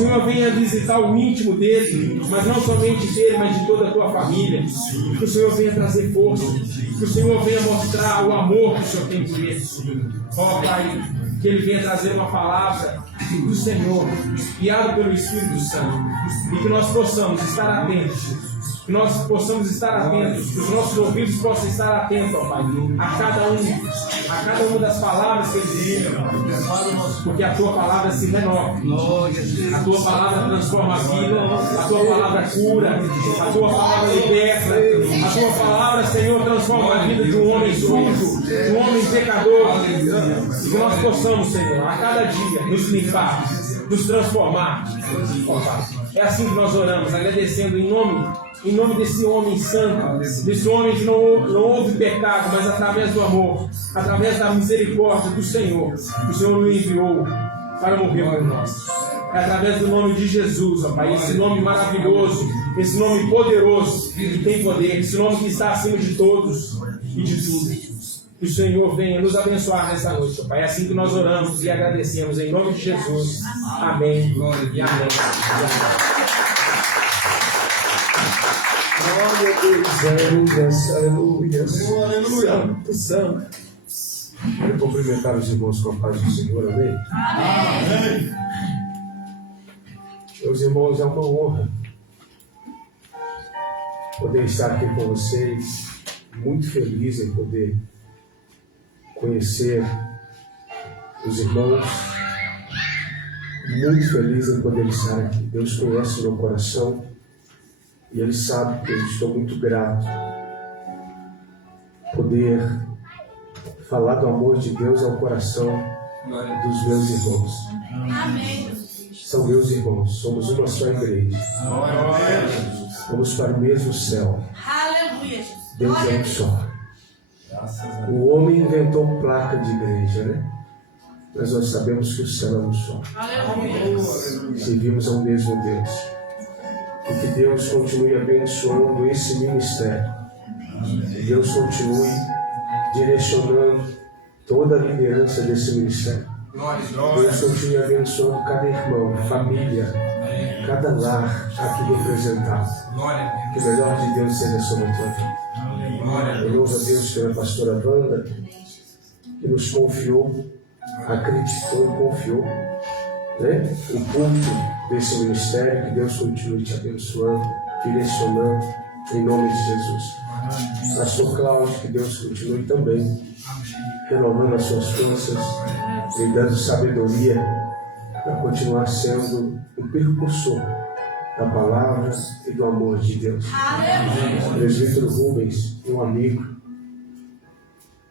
Senhor venha visitar o íntimo dele, mas não somente dele, mas de toda a tua família. Que o Senhor venha trazer força, que o Senhor venha mostrar o amor que o Senhor tem por ele. Ó Pai, que ele venha trazer uma palavra do Senhor, guiado pelo Espírito Santo, e que nós possamos estar atentos, que nós possamos estar atentos, que os nossos ouvidos possam estar atentos, ó Pai, a cada uma das palavras que ele diz, porque a tua palavra se renova, a tua palavra transforma a vida, a tua palavra cura, a tua palavra liberta, a tua palavra, Senhor, transforma a vida de um homem sujo, de um homem pecador, e que nós possamos, Senhor, a cada dia nos limpar, nos transformar. É assim que nós oramos, agradecendo em nome desse homem santo, desse homem que não houve pecado, mas através do amor, através da misericórdia do Senhor, o Senhor nos enviou para morrer por nós. É através do nome de Jesus, ó Pai, esse nome maravilhoso, esse nome poderoso, que tem poder, esse nome que está acima de todos e de tudo. Que o Senhor venha nos abençoar nesta noite, ó Pai. É assim que nós oramos e agradecemos em nome de Jesus. Amém e amém. Glória a Deus, aleluia, santo, santo. Quero cumprimentar os irmãos com a paz do Senhor, amém? Amém. Meus irmãos, é uma honra poder estar aqui com vocês, muito feliz em poder conhecer os irmãos, muito feliz em poder estar aqui. Deus conhece o meu coração e Ele sabe que eu estou muito grato poder falar do amor de Deus ao coração dos meus irmãos. Amém. São meus irmãos, somos uma só igreja. Vamos para o mesmo céu. Deus é um só. O homem inventou placa de igreja, né? Mas nós sabemos que o céu é um só. Servimos ao mesmo Deus. E que Deus continue abençoando esse ministério. Que Deus continue direcionando toda a liderança desse ministério. Deus continue abençoando cada irmão, família, cada lar aqui representado. Que o melhor de Deus seja sobre a tua vida. Eu louvo a Deus pela pastora Wanda, que nos confiou, acreditou e confiou, né, o culto desse ministério. Que Deus continue te abençoando, direcionando, em nome de Jesus. Pastor Cláudio, que Deus continue também renovando as suas forças, lhe dando sabedoria para continuar sendo o percursor da palavra e do amor de Deus. Presbítero Rubens, um amigo,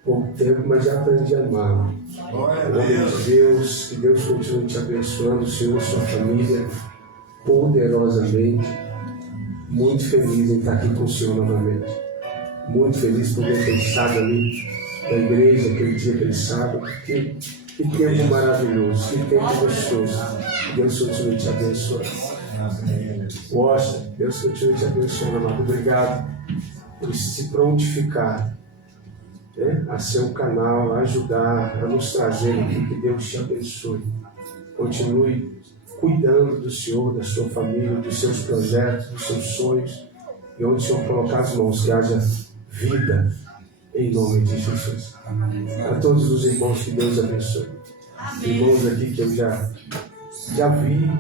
pouco tempo, mas já aprendi a amá-lo. Em nome de Deus, que Deus continue te abençoando, o Senhor e sua família, poderosamente. Muito feliz em estar aqui com o Senhor novamente. Muito feliz por ter estado ali na igreja aquele dia, aquele sábado. Que tempo maravilhoso, que tempo gostoso. Deus continue te abençoando. Washington, Deus continue te abençoando, amado. Obrigado por se prontificar, né, a ser um canal, a ajudar, a nos trazer aqui. Que Deus te abençoe. Continue cuidando do Senhor, da sua família, dos seus projetos, dos seus sonhos. E onde o Senhor colocar as mãos, que haja vida, em nome de Jesus. A todos os irmãos, que Deus abençoe. Irmãos aqui que eu já vi,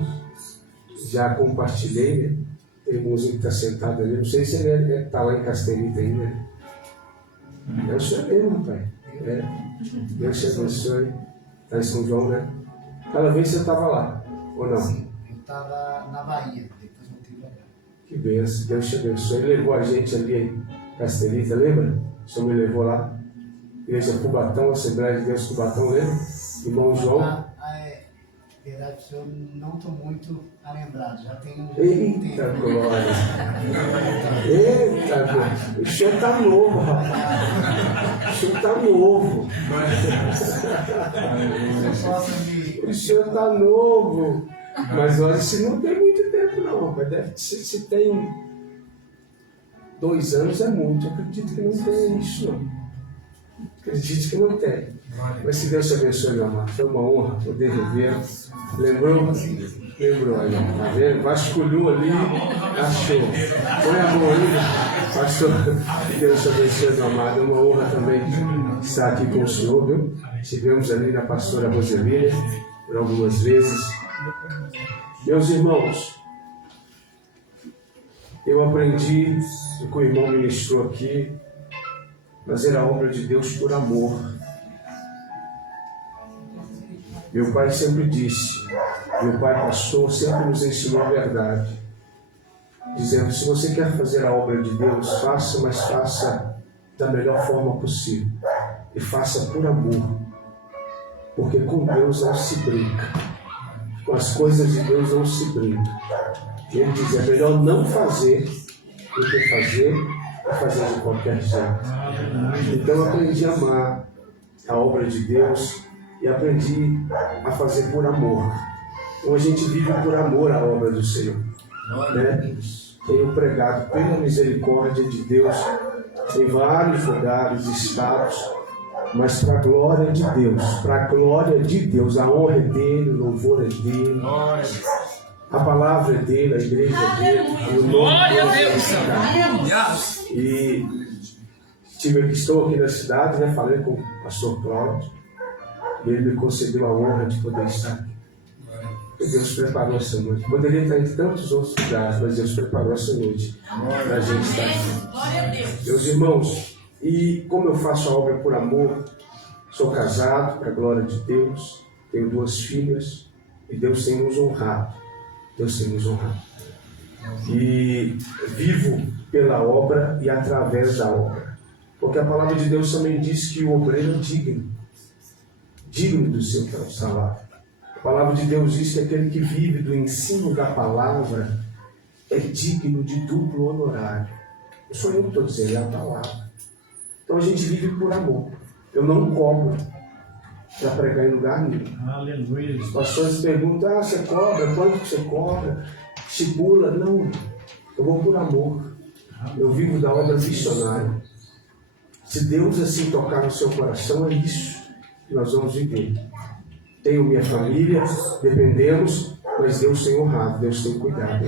já compartilhei, né? Tem irmãozinho que está sentado ali, não sei se ele está lá em Castelita ainda, né? É o Senhor mesmo, pai. Deus te abençoe. Está em São João, né? Cada vez você estava lá, ou não? Sim, eu estava na Bahia, depois voltei para cá. Que benção, Deus te abençoe. Ele levou a gente ali em Castelita, lembra? O Senhor me levou lá. Igreja Cubatão, Assembleia de Deus Cubatão, lembra? Irmão João. Verdade, eu não estou muito lembrado, já tem um Eita glória! Eita glória! O senhor está novo, rapaz! O senhor está novo! O senhor está novo! Mas olha, se não tem muito tempo não, rapaz. Deve ser, se tem 2 anos é muito. Eu acredito que não tem isso não. Acredito que não tem. Mas que Deus te abençoe, meu amado. Foi uma honra poder rever. Lembrou Lembrou aí, tá vendo? Vasculhou ali, achou. Põe a mão aí, pastor. Deus abençoe, meu amado. É uma honra também estar aqui com o senhor, viu? Estivemos ali na pastora Roselina por algumas vezes. Meus irmãos, eu aprendi o que o irmão ministrou aqui, fazer a obra de Deus por amor. Meu pai sempre disse, meu pai pastor sempre nos ensinou a verdade, dizendo, se você quer fazer a obra de Deus, faça, mas faça da melhor forma possível. E faça por amor. Porque com Deus não se brinca. Com as coisas de Deus não se brinca. E ele diz, é melhor não fazer do que fazer ou fazer de qualquer jeito. Então eu aprendi a amar a obra de Deus e aprendi a fazer por amor. Então a gente vive por amor à obra do Senhor. Né? Tenho pregado pela misericórdia de Deus em vários lugares, estados, mas para a glória de Deus, para a glória de Deus, a honra é dele, o louvor é dele, a palavra é dele, a igreja é dele, o nome dele é Deus. E estou aqui na cidade, né, falei com o pastor Cláudio, e ele me concedeu a honra de poder estar aqui. E Deus preparou essa noite. Poderia estar em tantos outros lugares, mas Deus preparou essa noite para a gente estar aqui. Meus irmãos, e como eu faço a obra por amor, sou casado, para a glória de Deus, tenho 2 filhas, e Deus tem nos honrado. Deus tem nos honrado. E vivo pela obra e através da obra. Porque a palavra de Deus também diz que o obreiro é digno do seu salário. A palavra de Deus diz que aquele que vive do ensino da palavra é digno de duplo honorário. Não sou eu que estou dizendo, é a palavra. Então a gente vive por amor. Eu não cobro para pregar em lugar nenhum. Aleluia. Os pastores perguntam, você cobra? Quanto que você cobra? Estipula? Não, eu vou por amor. Eu vivo da obra missionária. Se Deus assim tocar no seu coração, é isso que nós vamos viver. Tenho minha família, dependemos, mas Deus tem honrado, Deus tem cuidado.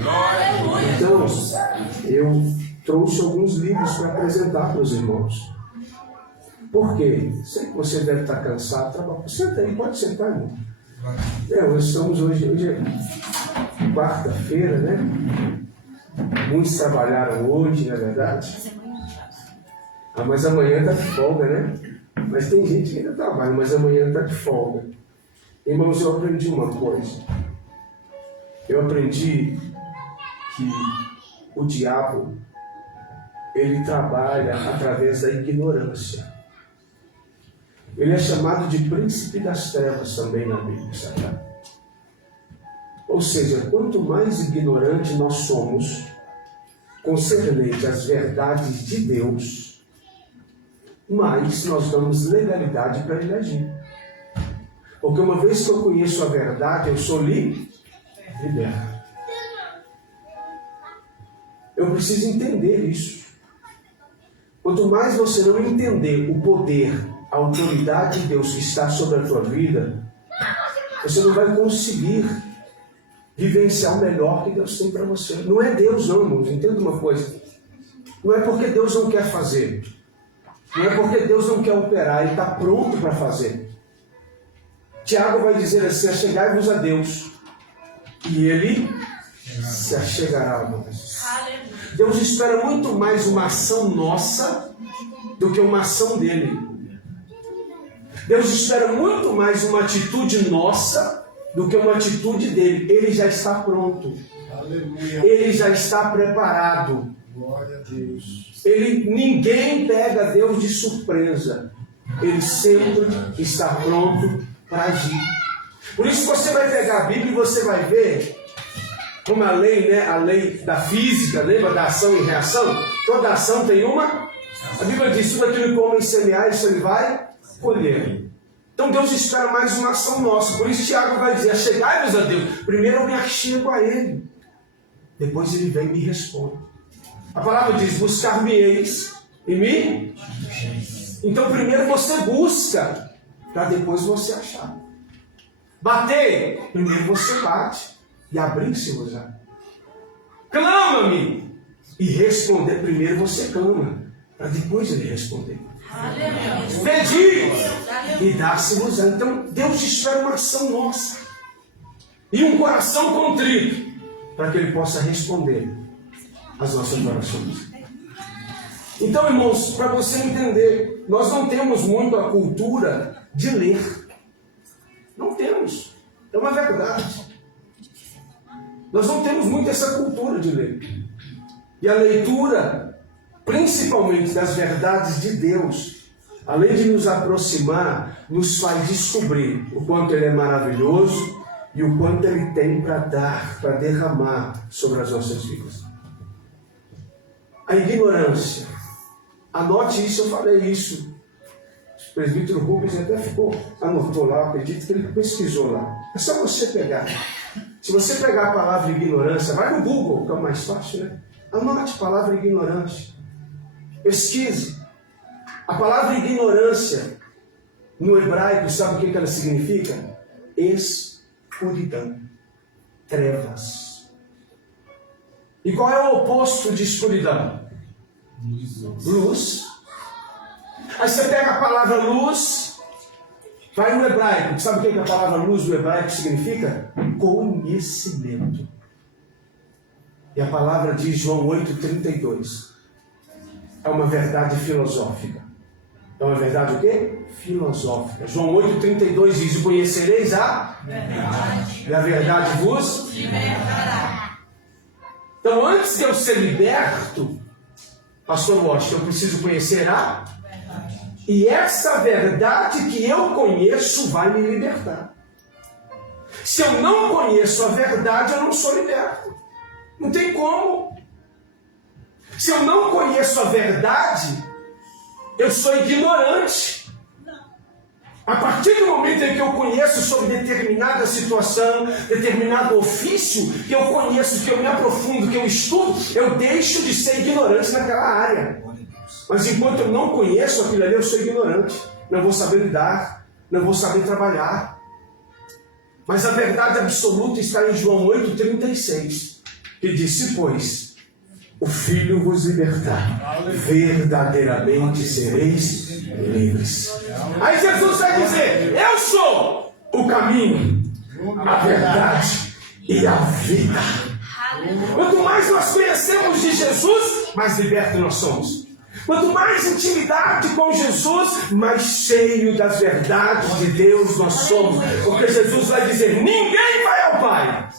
Então, eu trouxe alguns livros para apresentar para os irmãos. Por quê? Sei que você deve estar cansado. Senta aí, pode sentar, irmão. Nós estamos hoje é quarta-feira, né? Muitos trabalharam hoje, na verdade. Mas amanhã está de folga, né? Mas tem gente que ainda trabalha, mas amanhã está de folga. Irmãos, eu aprendi uma coisa. Eu aprendi que o diabo, ele trabalha através da ignorância. Ele é chamado de príncipe das trevas também na Bíblia Sagrada. Ou seja, quanto mais ignorante nós somos concernente às verdades de Deus, mais nós damos legalidade para ele agir. Porque uma vez que eu conheço a verdade, eu sou liberto. Eu preciso entender isso. Quanto mais você não entender o poder, a autoridade de Deus que está sobre a tua vida, você não vai conseguir vivenciar o melhor que Deus tem para você. Não é Deus não, irmãos. Entenda uma coisa. Não é porque Deus não quer fazer. Não é porque Deus não quer operar. Ele está pronto para fazer. Tiago vai dizer assim, achegai-vos a Deus, e Ele se achegará a nós. Deus espera muito mais uma ação nossa do que uma ação dele. Deus espera muito mais uma atitude nossa do que uma atitude dele. Ele já está pronto. Ele já está preparado. Glória a Deus. Ninguém pega Deus de surpresa. Ele sempre está pronto para agir. Por isso você vai pegar a Bíblia e você vai ver como a lei, né? A lei da física, lembra da ação e reação? Toda ação tem uma. A Bíblia diz, tudo aquilo que o homem semear, isso ele vai colher. Então Deus espera mais uma ação nossa. Por isso Tiago vai dizer, achegai-vos a Deus. Primeiro eu me achego a Ele. Depois Ele vem e me responde. A palavra diz, buscar-me-eis em mim. Então primeiro você busca, para depois você achar. Bater, primeiro você bate, e abrir-se-vos-á. Clama-me e responder. Primeiro você clama, para depois ele responder. Pedi e dá-se-vos-á. Então Deus espera uma ação nossa e um coração contrito, para que ele possa responder às nossas orações. Então, irmãos, para você entender, nós não temos muito a cultura de ler. Não temos. É uma verdade. Nós não temos muito essa cultura de ler. E a leitura, principalmente das verdades de Deus, além de nos aproximar, nos faz descobrir o quanto Ele é maravilhoso e o quanto Ele tem para dar, para derramar sobre as nossas vidas. A ignorância. Anote isso, eu falei isso. O presbítero Rubens até anotou lá, acredito que ele pesquisou lá. É só você pegar. Se você pegar a palavra ignorância, vai no Google, que é o mais fácil, né? Anote a palavra ignorância. Pesquise. A palavra ignorância, no hebraico, sabe o que ela significa? Escuridão. Trevas. E qual é o oposto de escuridão? Luz. Aí você pega a palavra luz, vai no hebraico. Sabe o que a palavra luz no hebraico significa? Conhecimento. E a palavra de João 8,32 é uma verdade filosófica. É uma verdade o quê? Filosófica. João 8,32 diz: e conhecereis a verdade, e a verdade vos libertará. Então, antes de eu ser liberto, Pastor Washington, eu preciso conhecer a verdade. E essa verdade que eu conheço vai me libertar. Se eu não conheço a verdade, eu não sou liberto. Não tem como. Se eu não conheço a verdade, eu sou ignorante. A partir do momento em que eu conheço sobre determinada situação, determinado ofício, que eu conheço, que eu me aprofundo, que eu estudo, eu deixo de ser ignorante naquela área. Mas enquanto eu não conheço aquilo ali, eu sou ignorante. Não vou saber lidar, não vou saber trabalhar. Mas a verdade absoluta está em João 8,36, que disse: pois o Filho vos libertar, verdadeiramente sereis livres. Aí Jesus vai dizer: eu sou o caminho, a verdade e a vida. Quanto mais nós conhecemos de Jesus, mais libertos nós somos. Quanto mais intimidade com Jesus, mais cheio das verdades de Deus nós somos. Porque Jesus vai dizer: ninguém vai ao Pai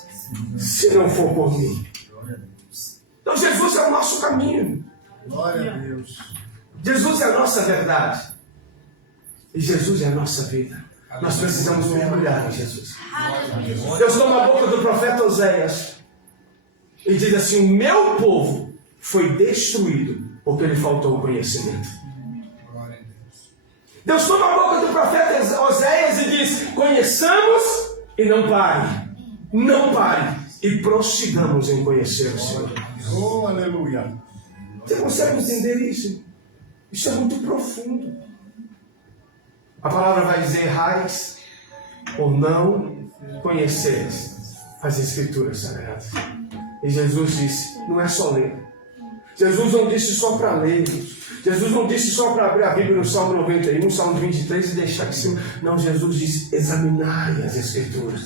se não for por mim. Então Jesus é o nosso caminho. Glória a Deus. Jesus é a nossa verdade. E Jesus é a nossa vida. Nós precisamos mergulhar em Jesus. Deus toma a boca do profeta Oséias e diz assim: o meu povo foi destruído porque lhe faltou o conhecimento. Deus toma a boca do profeta Oséias e diz: conheçamos e não pare. Não pare. E prossigamos em conhecer o Senhor. Oh, aleluia. Você consegue entender isso? Isso é muito profundo. A palavra vai dizer: errais ou não conheceis as Escrituras Sagradas. E Jesus disse: não é só ler. Jesus não disse só para ler. Jesus não disse só para abrir a Bíblia no Salmo 91, Salmo 23 e deixar em cima. Não, Jesus disse: examinai as Escrituras.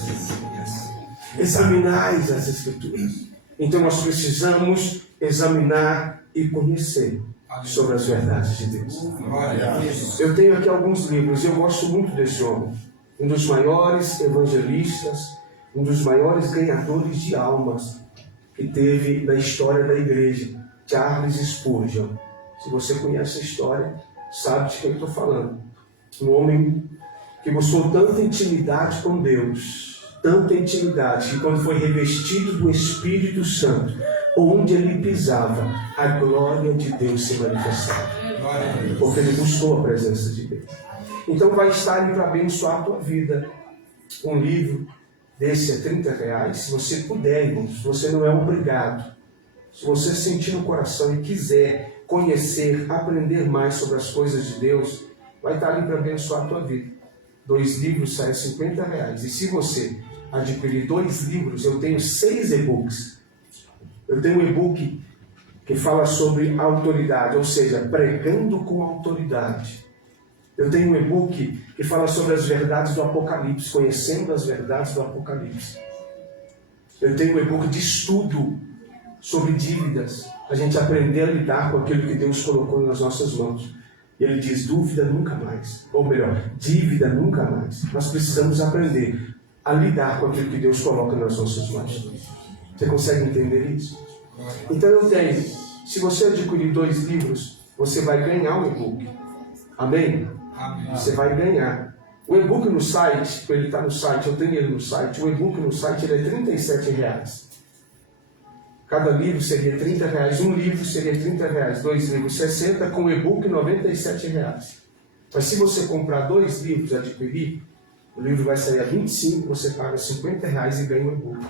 Examinai as Escrituras. Então nós precisamos examinar e conhecer sobre as verdades de Deus. Eu tenho aqui alguns livros, eu gosto muito desse homem. Um dos maiores evangelistas, um dos maiores ganhadores de almas que teve na história da igreja, Charles Spurgeon. Se você conhece a história, sabe de quem eu estou falando. Um homem que buscou tanta intimidade com Deus, tanta intimidade, que quando foi revestido do Espírito Santo, onde ele pisava, a glória de Deus se manifestava. Porque ele buscou a presença de Deus. Então vai estar ali para abençoar a tua vida. Um livro desse é R$30. Se você puder, irmãos, você não é obrigado. Se você sentir no coração e quiser conhecer, aprender mais sobre as coisas de Deus, vai estar ali para abençoar a tua vida. 2 livros saem R$50. E se você adquirir 2 livros, eu tenho 6 e-books. Eu tenho um e-book que fala sobre autoridade, ou seja, pregando com autoridade. Eu tenho um e-book que fala sobre as verdades do Apocalipse, conhecendo as verdades do Apocalipse. Eu tenho um e-book de estudo sobre dívidas, a gente aprender a lidar com aquilo que Deus colocou nas nossas mãos. E ele diz, dúvida nunca mais. Ou melhor, dívida nunca mais. Nós precisamos aprender a lidar com aquilo que Deus coloca nas nossas mãos. Você consegue entender isso? Então eu tenho, se você adquirir 2 livros, você vai ganhar um e-book. Amém? Amém? Você vai ganhar. O e-book no site, ele está no site, eu tenho ele no site, o e-book no site ele é R$37. Cada livro seria R$30, um livro seria R$30, 2 livros 60, com o e-book R$97. Mas se você comprar 2 livros e adquirir, o livro vai sair a R$25, você paga R$50 e ganha o e-book.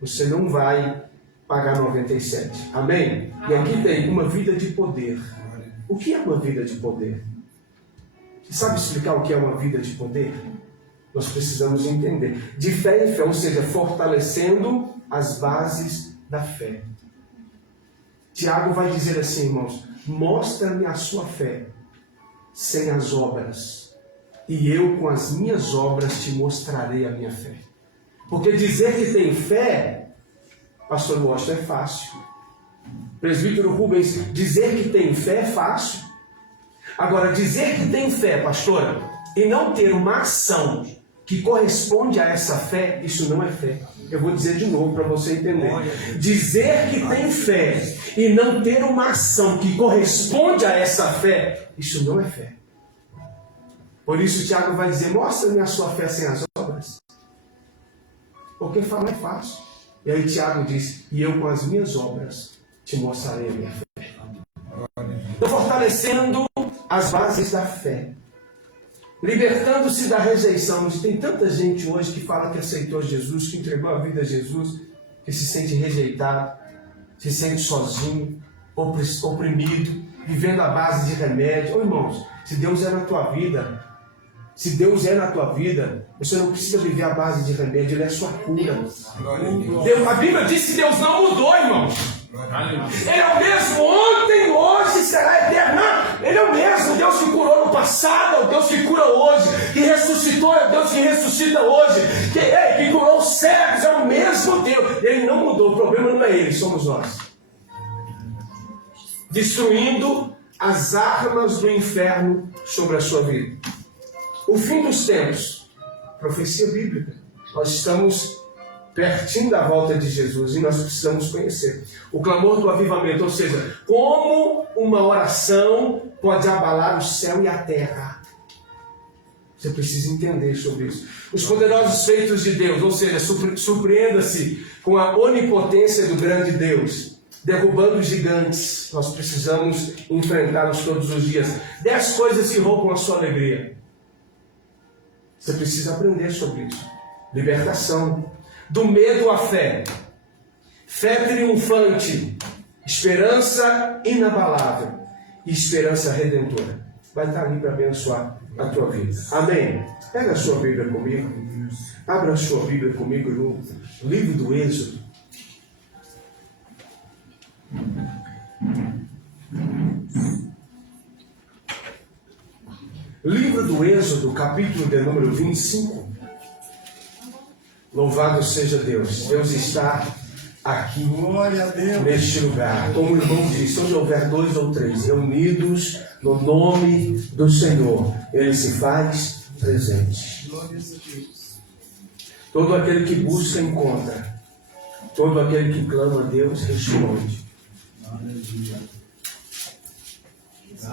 Você não vai pagar 97. Amém? E aqui tem uma vida de poder. O que é uma vida de poder? Você sabe explicar o que é uma vida de poder? Nós precisamos entender. De fé em fé, ou seja, fortalecendo as bases da fé. Tiago vai dizer assim, irmãos, mostra-me a sua fé sem as obras, e eu com as minhas obras te mostrarei a minha fé. Porque dizer que tem fé, pastor Washington, é fácil. Presbítero Rubens, dizer que tem fé é fácil. Agora, dizer que tem fé, pastora, e não ter uma ação que corresponde a essa fé, isso não é fé. Eu vou dizer de novo para você entender. Dizer que tem fé e não ter uma ação que corresponde a essa fé, isso não é fé. Por isso Tiago vai dizer, mostra-me a sua fé sem as obras. Porque falar é fácil. E aí Tiago diz, e eu com as minhas obras te mostrarei a minha fé. Estou fortalecendo as bases da fé. Libertando-se da rejeição. Tem tanta gente hoje que fala que aceitou Jesus, que entregou a vida a Jesus, que se sente rejeitado, se sente sozinho, oprimido, vivendo à base de remédio. Ô irmãos, se Deus é na tua vida, você não precisa viver à base de remédio, Ele é a sua cura. A Bíblia diz que Deus não mudou, irmãos. Ele é o mesmo ontem, hoje e será eterno. Ele é o mesmo Deus que curou no passado, é o Deus que cura hoje, que ressuscitou, é o Deus que ressuscita hoje, que curou os cegos, é o mesmo Deus. Ele não mudou, o problema não é Ele, somos nós. Destruindo as armas do inferno sobre a sua vida. O fim dos tempos, profecia bíblica. Nós estamos pertinho da volta de Jesus e nós precisamos conhecer o clamor do avivamento, ou seja, como uma oração pode abalar o céu e a terra. Você precisa entender sobre isso. Os poderosos feitos de Deus, ou seja, surpreenda-se com a onipotência do grande Deus, derrubando gigantes. Nós precisamos enfrentá-los todos os dias. 10 coisas que roubam a sua alegria. Você precisa aprender sobre isso. Libertação. Do medo à fé. Fé triunfante. Esperança inabalável. E esperança redentora. Vai estar ali para abençoar a tua vida. Amém? Pega a sua Bíblia comigo. Abra a sua Bíblia comigo no livro do Êxodo. Livro do Êxodo, capítulo de número 25. Louvado seja Deus. Deus está aqui neste lugar. Como o irmão disse, onde houver 2 ou 3 reunidos no nome do Senhor, Ele se faz presente. Todo aquele que busca, encontra. Todo aquele que clama a Deus, responde.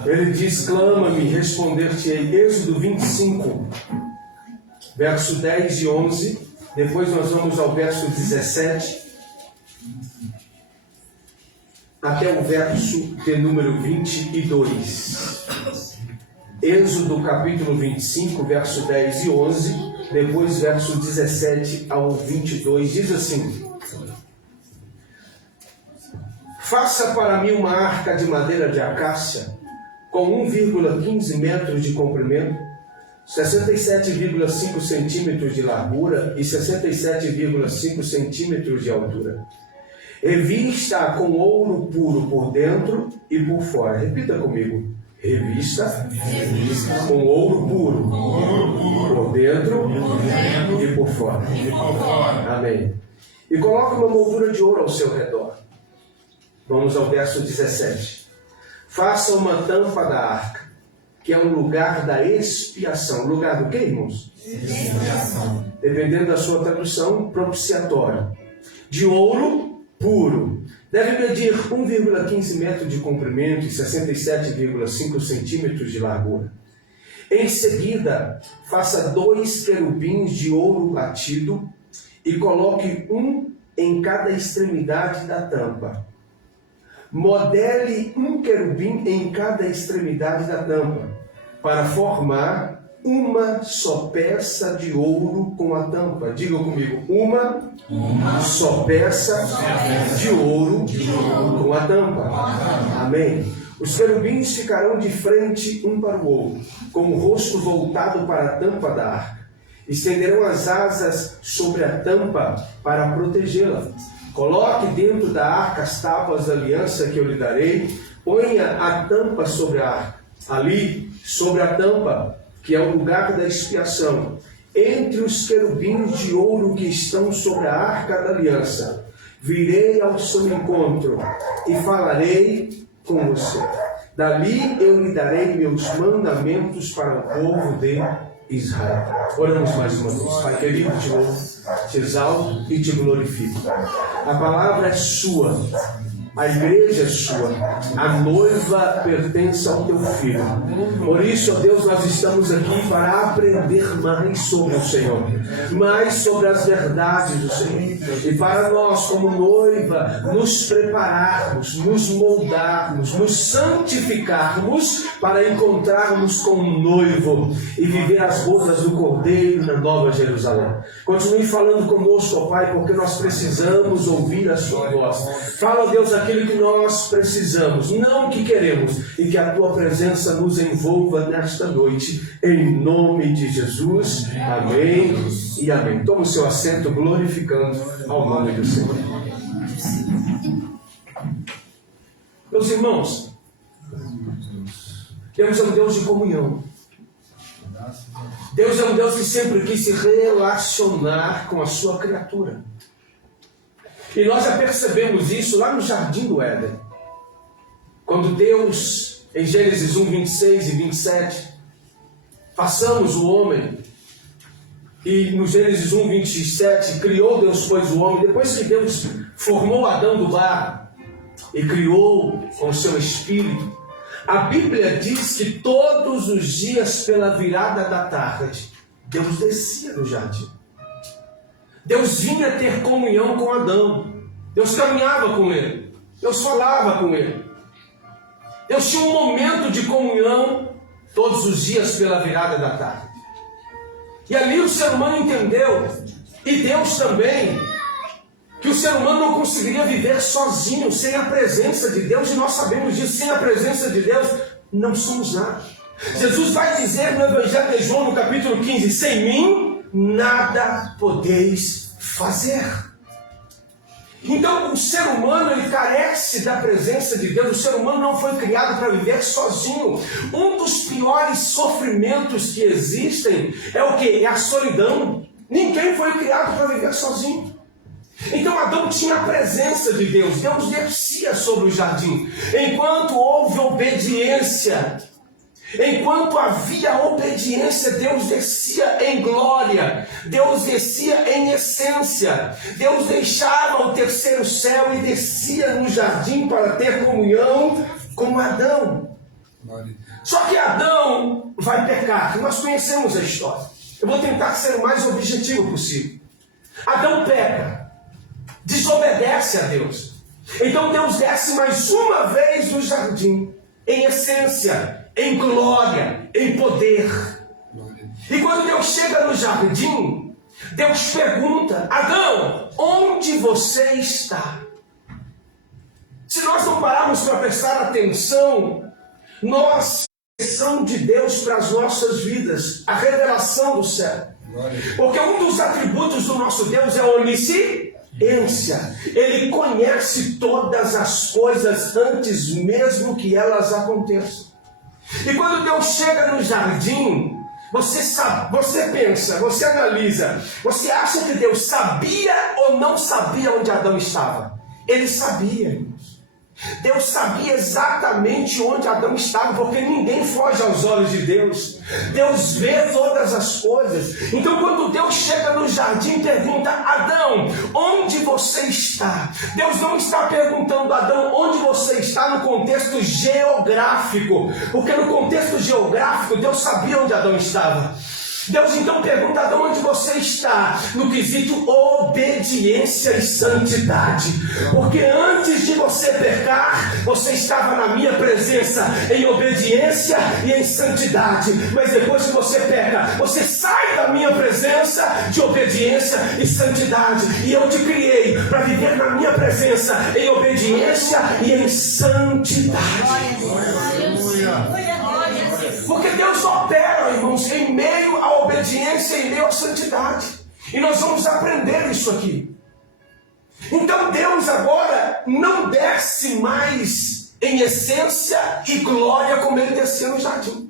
Ele diz, clama-me, responder-te-ei. Êxodo 25, verso 10 e 11. Depois nós vamos ao verso 17, até o verso de número 22. Êxodo capítulo 25, verso 10 e 11. Depois verso 17 ao 22. Diz assim: faça para mim uma arca de madeira de acácia, com 1,15 metros de comprimento, 67,5 centímetros de largura e 67,5 centímetros de altura. Revista com ouro puro por dentro e por fora. Repita comigo. Revista com ouro puro por dentro e por fora. Amém. E coloque uma moldura de ouro ao seu redor. Vamos ao verso 17. Faça uma tampa da arca, que é um lugar da expiação. Lugar do que, irmãos? Expiação. Dependendo da sua tradução, propiciatório. De ouro puro. Deve medir 1,15 metros de comprimento e 67,5 centímetros de largura. Em seguida, faça 2 querubins de ouro batido e coloque um em cada extremidade da tampa. Modele um querubim em cada extremidade da tampa, para formar uma só peça de ouro com a tampa. Diga comigo, uma só peça de ouro com a tampa. Amém. Os querubins ficarão de frente um para o outro, com o rosto voltado para a tampa da arca. Estenderão as asas sobre a tampa para protegê-la. Coloque dentro da arca as tábuas da aliança que eu lhe darei. Ponha a tampa sobre a arca. Ali, sobre a tampa, que é o lugar da expiação, entre os querubins de ouro que estão sobre a arca da aliança, virei ao seu encontro e falarei com você. Dali eu lhe darei meus mandamentos para o povo de Israel. Oramos mais uma vez. Pai querido, te louvo, te exalto e te glorifico. A palavra é sua. A igreja é sua, a noiva pertence ao teu filho. Por isso, ó Deus, nós estamos aqui para aprender mais sobre o Senhor, mais sobre as verdades do Senhor. E para nós, como noiva, nos prepararmos, nos moldarmos, nos santificarmos para encontrarmos com o noivo e viver as bodas do Cordeiro na Nova Jerusalém. Continue falando conosco, ó Pai, porque nós precisamos ouvir a sua voz. Fala, Deus, aquilo que nós precisamos, não o que queremos, e que a tua presença nos envolva nesta noite, em nome de Jesus. Amém e amém. Toma o seu assento, glorificando ao nome do Senhor. Meus irmãos, Deus é um Deus de comunhão. Deus é um Deus que sempre quis se relacionar com a sua criatura. E nós já percebemos isso lá no Jardim do Éden. Quando Deus, em Gênesis 1, 26 e 27, façamos o homem. E no Gênesis 1, 27, criou Deus, pois, o homem. Depois que Deus formou Adão do barro e criou com o seu espírito, a Bíblia diz que todos os dias, pela virada da tarde, Deus descia no jardim. Deus vinha ter comunhão com Adão. Deus caminhava com ele. Deus falava com ele. Deus tinha um momento de comunhão todos os dias pela virada da tarde. E ali o ser humano entendeu, e Deus também, que o ser humano não conseguiria viver sozinho, sem a presença de Deus, e nós sabemos disso, sem a presença de Deus, não somos nada. Jesus vai dizer no Evangelho de João, no capítulo 15, sem mim, nada podeis fazer. Então o ser humano, ele carece da presença de Deus. O ser humano não foi criado para viver sozinho. Um dos piores sofrimentos que existem é o quê? É a solidão. Ninguém foi criado para viver sozinho. Então Adão tinha a presença de Deus. Deus descia sobre o jardim. Enquanto houve obediência, enquanto havia obediência, Deus descia em glória, Deus descia em essência, Deus deixava o terceiro céu e descia no jardim para ter comunhão com Adão. Só que Adão vai pecar, nós conhecemos a história. Eu vou tentar ser o mais objetivo possível. Adão peca, desobedece a Deus. Então Deus desce mais uma vez no jardim, em essência, em glória, em poder. E quando Deus chega no jardim, Deus pergunta: Adão, onde você está? Se nós não pararmos para prestar atenção, nós direção de Deus para as nossas vidas, a revelação do céu. Porque um dos atributos do nosso Deus é a onisciência. Ele conhece todas as coisas antes mesmo que elas aconteçam. E quando Deus chega no jardim, você pensa, você analisa, você acha que Deus sabia ou não sabia onde Adão estava? Ele sabia, irmãos. Deus sabia exatamente onde Adão estava, porque ninguém foge aos olhos de Deus. Deus vê todas as coisas. Então quando Deus chega no jardim, pergunta: Adão, onde você está? Deus não está perguntando: Adão, onde você está no contexto geográfico, porque no contexto geográfico Deus sabia onde Adão estava. Deus então pergunta: Adão, onde você está? No quesito obediência e santidade. Porque antes de você pecar, você estava na minha presença em obediência e em santidade. Mas depois que você peca, você sai da minha presença de obediência e santidade. E eu te criei para viver na minha presença em obediência e em santidade. Porque Deus opera, irmãos, em meio à obediência, em meio à santidade. E nós vamos aprender isso aqui. Então Deus agora não desce mais em essência e glória como ele desceu no jardim.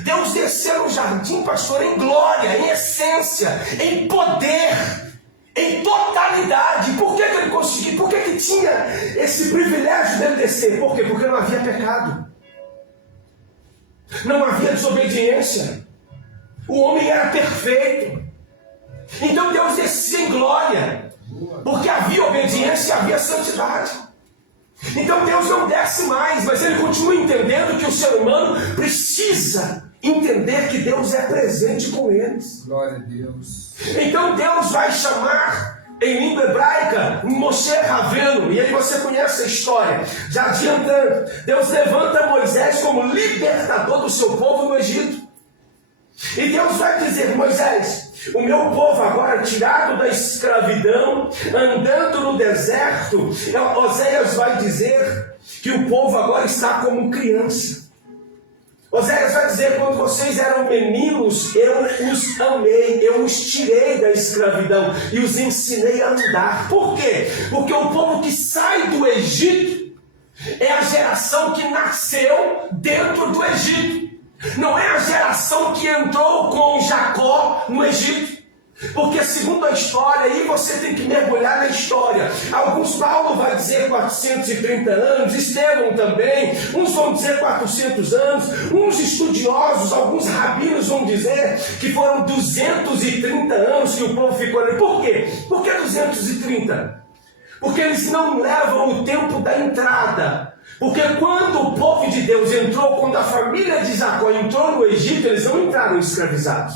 Deus desceu no jardim, pastor, em glória, em essência, em poder, em totalidade. Por que ele conseguiu? Por que tinha esse privilégio dele descer? Por quê? Porque não havia pecado. Não havia desobediência. O homem era perfeito. Então Deus descia em glória, porque havia obediência e havia santidade. Então Deus não desce mais, mas ele continua entendendo que o ser humano precisa entender que Deus é presente com eles. Glória a Deus. Então Deus vai chamar, em língua hebraica, Moshe Rabbeinu, e aí você conhece a história. Já adiantando, Deus levanta Moisés como libertador do seu povo no Egito. E Deus vai dizer: Moisés, o meu povo agora tirado da escravidão, andando no deserto, Oséias vai dizer que o povo agora está como criança. Oséias vai dizer: quando vocês eram meninos, eu os amei, eu os tirei da escravidão e os ensinei a andar. Por quê? Porque o povo que sai do Egito é a geração que nasceu dentro do Egito. Não é a geração que entrou com Jacó no Egito. Porque segundo a história, aí você tem que mergulhar na história. Paulo vai dizer 430 anos, Estevão também, uns vão dizer 400 anos, uns estudiosos, alguns rabinos vão dizer que foram 230 anos que o povo ficou ali. Por quê? Por que 230? Porque eles não levam o tempo da entrada. Porque quando o povo de Deus entrou, quando a família de Jacó entrou no Egito, eles não entraram escravizados.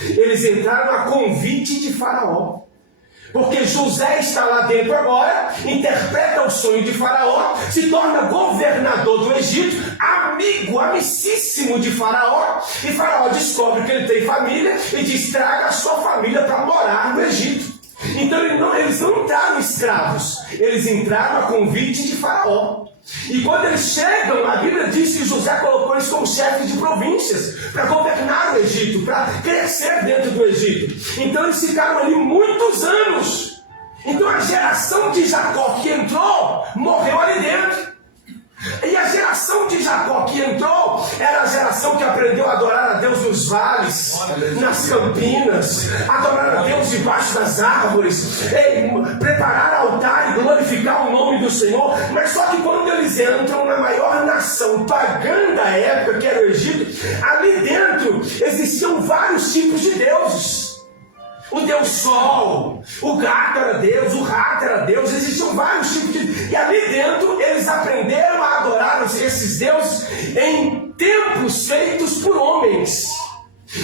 Eles entraram a convite de Faraó. Porque José está lá dentro agora, interpreta o sonho de Faraó, se torna governador do Egito, amicíssimo de Faraó, e Faraó descobre que ele tem família e diz: traga a sua família para morar no Egito. Então eles não entraram escravos, eles entraram a convite de Faraó. E quando eles chegam, a Bíblia diz que José colocou eles como chefes de províncias para governar o Egito, para crescer dentro do Egito. Então eles ficaram ali muitos anos. Então a geração de Jacó que entrou, morreu ali dentro. E a geração de Jacó que entrou era a geração que aprendeu a adorar a Deus nos vales, nas campinas, adorar a Deus debaixo das árvores, preparar altar e glorificar o nome do Senhor. Mas só que quando eles entram na maior nação pagã da época, que era o Egito, ali dentro existiam vários tipos de deuses. O Deus Sol, o gato era Deus, o rato era Deus, existiam vários tipos de... E ali dentro eles aprenderam a adorar esses deuses em templos feitos por homens.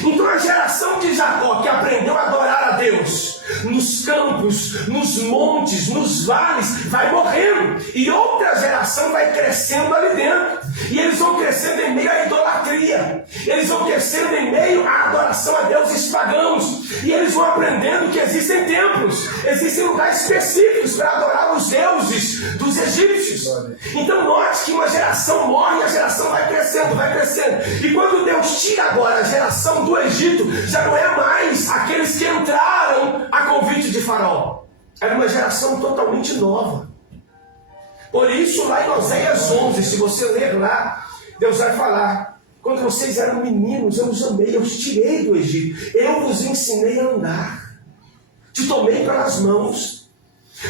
Então a geração de Jacó que aprendeu a adorar a Deus nos campos, nos montes, nos vales, vai morrendo. E outra geração vai crescendo ali dentro. E eles vão crescendo em meio à idolatria. Eles vão crescendo em meio à adoração a deuses pagãos. E eles vão aprendendo que existem templos, existem lugares específicos para adorar os deuses dos egípcios. Então note que uma geração morre e a geração vai crescendo, vai crescendo. E quando Deus tira agora a geração do Egito, já não é mais aqueles que entraram a convite de Faraó. Era uma geração totalmente nova. Por isso, lá em Oséias 11, se você ler lá, Deus vai falar: quando vocês eram meninos, eu os amei, eu os tirei do Egito, eu vos ensinei a andar, te tomei pelas mãos.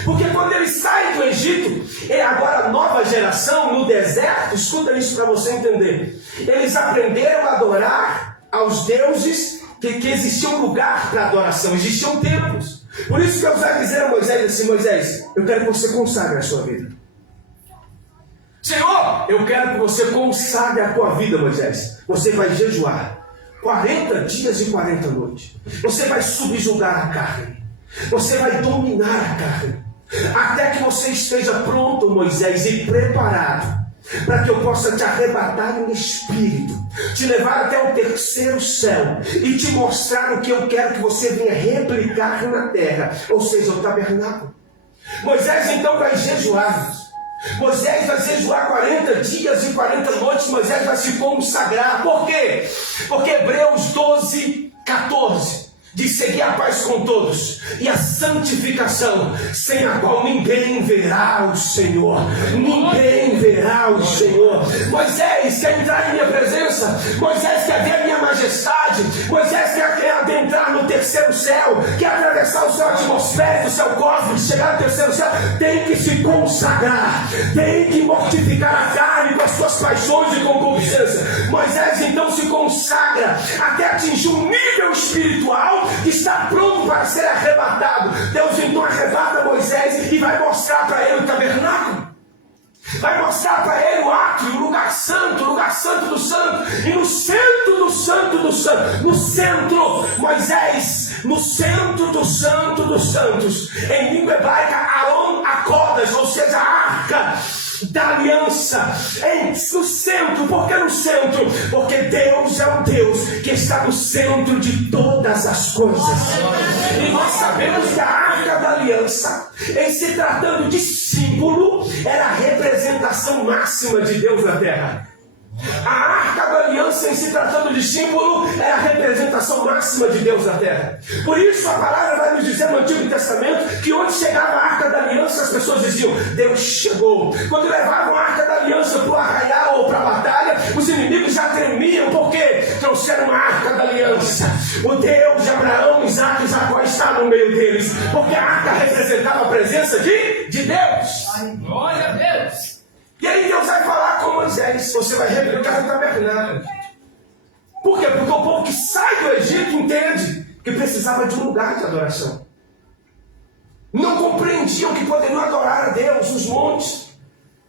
Porque quando eles saem do Egito, agora a nova geração no deserto, escuta isso para você entender, eles aprenderam a adorar aos deuses que existia um lugar para adoração, existiam templos. Por isso que Deus vai dizer a Moisés assim: Moisés, eu quero que você consagre a sua vida. Senhor, eu quero que você consagre a tua vida, Moisés. Você vai jejuar 40 dias e 40 noites. Você vai subjugar a carne. Você vai dominar a carne. Até que você esteja pronto, Moisés, e preparado, para que eu possa te arrebatar em espírito, te levar até o terceiro céu e te mostrar o que eu quero que você venha replicar na terra, ou seja, o tabernáculo. Moisés então vai jejuar. Moisés vai jejuar 40 dias e 40 noites. Moisés vai se consagrar. Por quê? Porque Hebreus 12, 14 diz: seguir a paz com todos e a santificação, sem a qual ninguém verá o Senhor. Ninguém verá o Senhor. Moisés quer entrar em minha presença. Moisés quer ver a minha majestade. Moisés quer adentrar no terceiro céu, quer atravessar o céu atmosférico, o céu cósmico, chegar no terceiro céu. Tem que se consagrar, tem que mortificar a carne com as suas paixões e concupiscências. Moisés então se consagra até atingir um nível espiritual que está pronto para ser arrebatado. Deus então arrebata Moisés e vai mostrar para ele o tabernáculo. Vai mostrar para ele o átrio, o lugar santo do santo. E no centro do santo do santo, no centro, Moisés, no centro do santo dos santos, em língua hebraica, Aron Akodas, ou seja, a arca da aliança, no centro. Por que no centro? Porque Deus é um Deus que está no centro de todas as coisas. E nós sabemos que a arca da aliança, em se tratando de símbolo, era a representação máxima de Deus na terra. A arca da aliança, em se tratando de símbolo, é a representação máxima de Deus na terra. Por isso a palavra vai nos dizer no Antigo Testamento que onde chegava a arca da aliança, as pessoas diziam: Deus chegou. Quando levavam a arca da aliança para o arraial ou para a batalha, os inimigos já tremiam, porque trouxeram a arca da aliança. O Deus de Abraão, Isaac e Jacó está no meio deles, porque a arca representava a presença de Deus. Glória a Deus. E aí Deus vai falar com Moisés: você vai replicar o tabernáculo. Por quê? Porque o povo que sai do Egito entende que precisava de um lugar de adoração. Não compreendiam que poderiam adorar a Deus nos montes.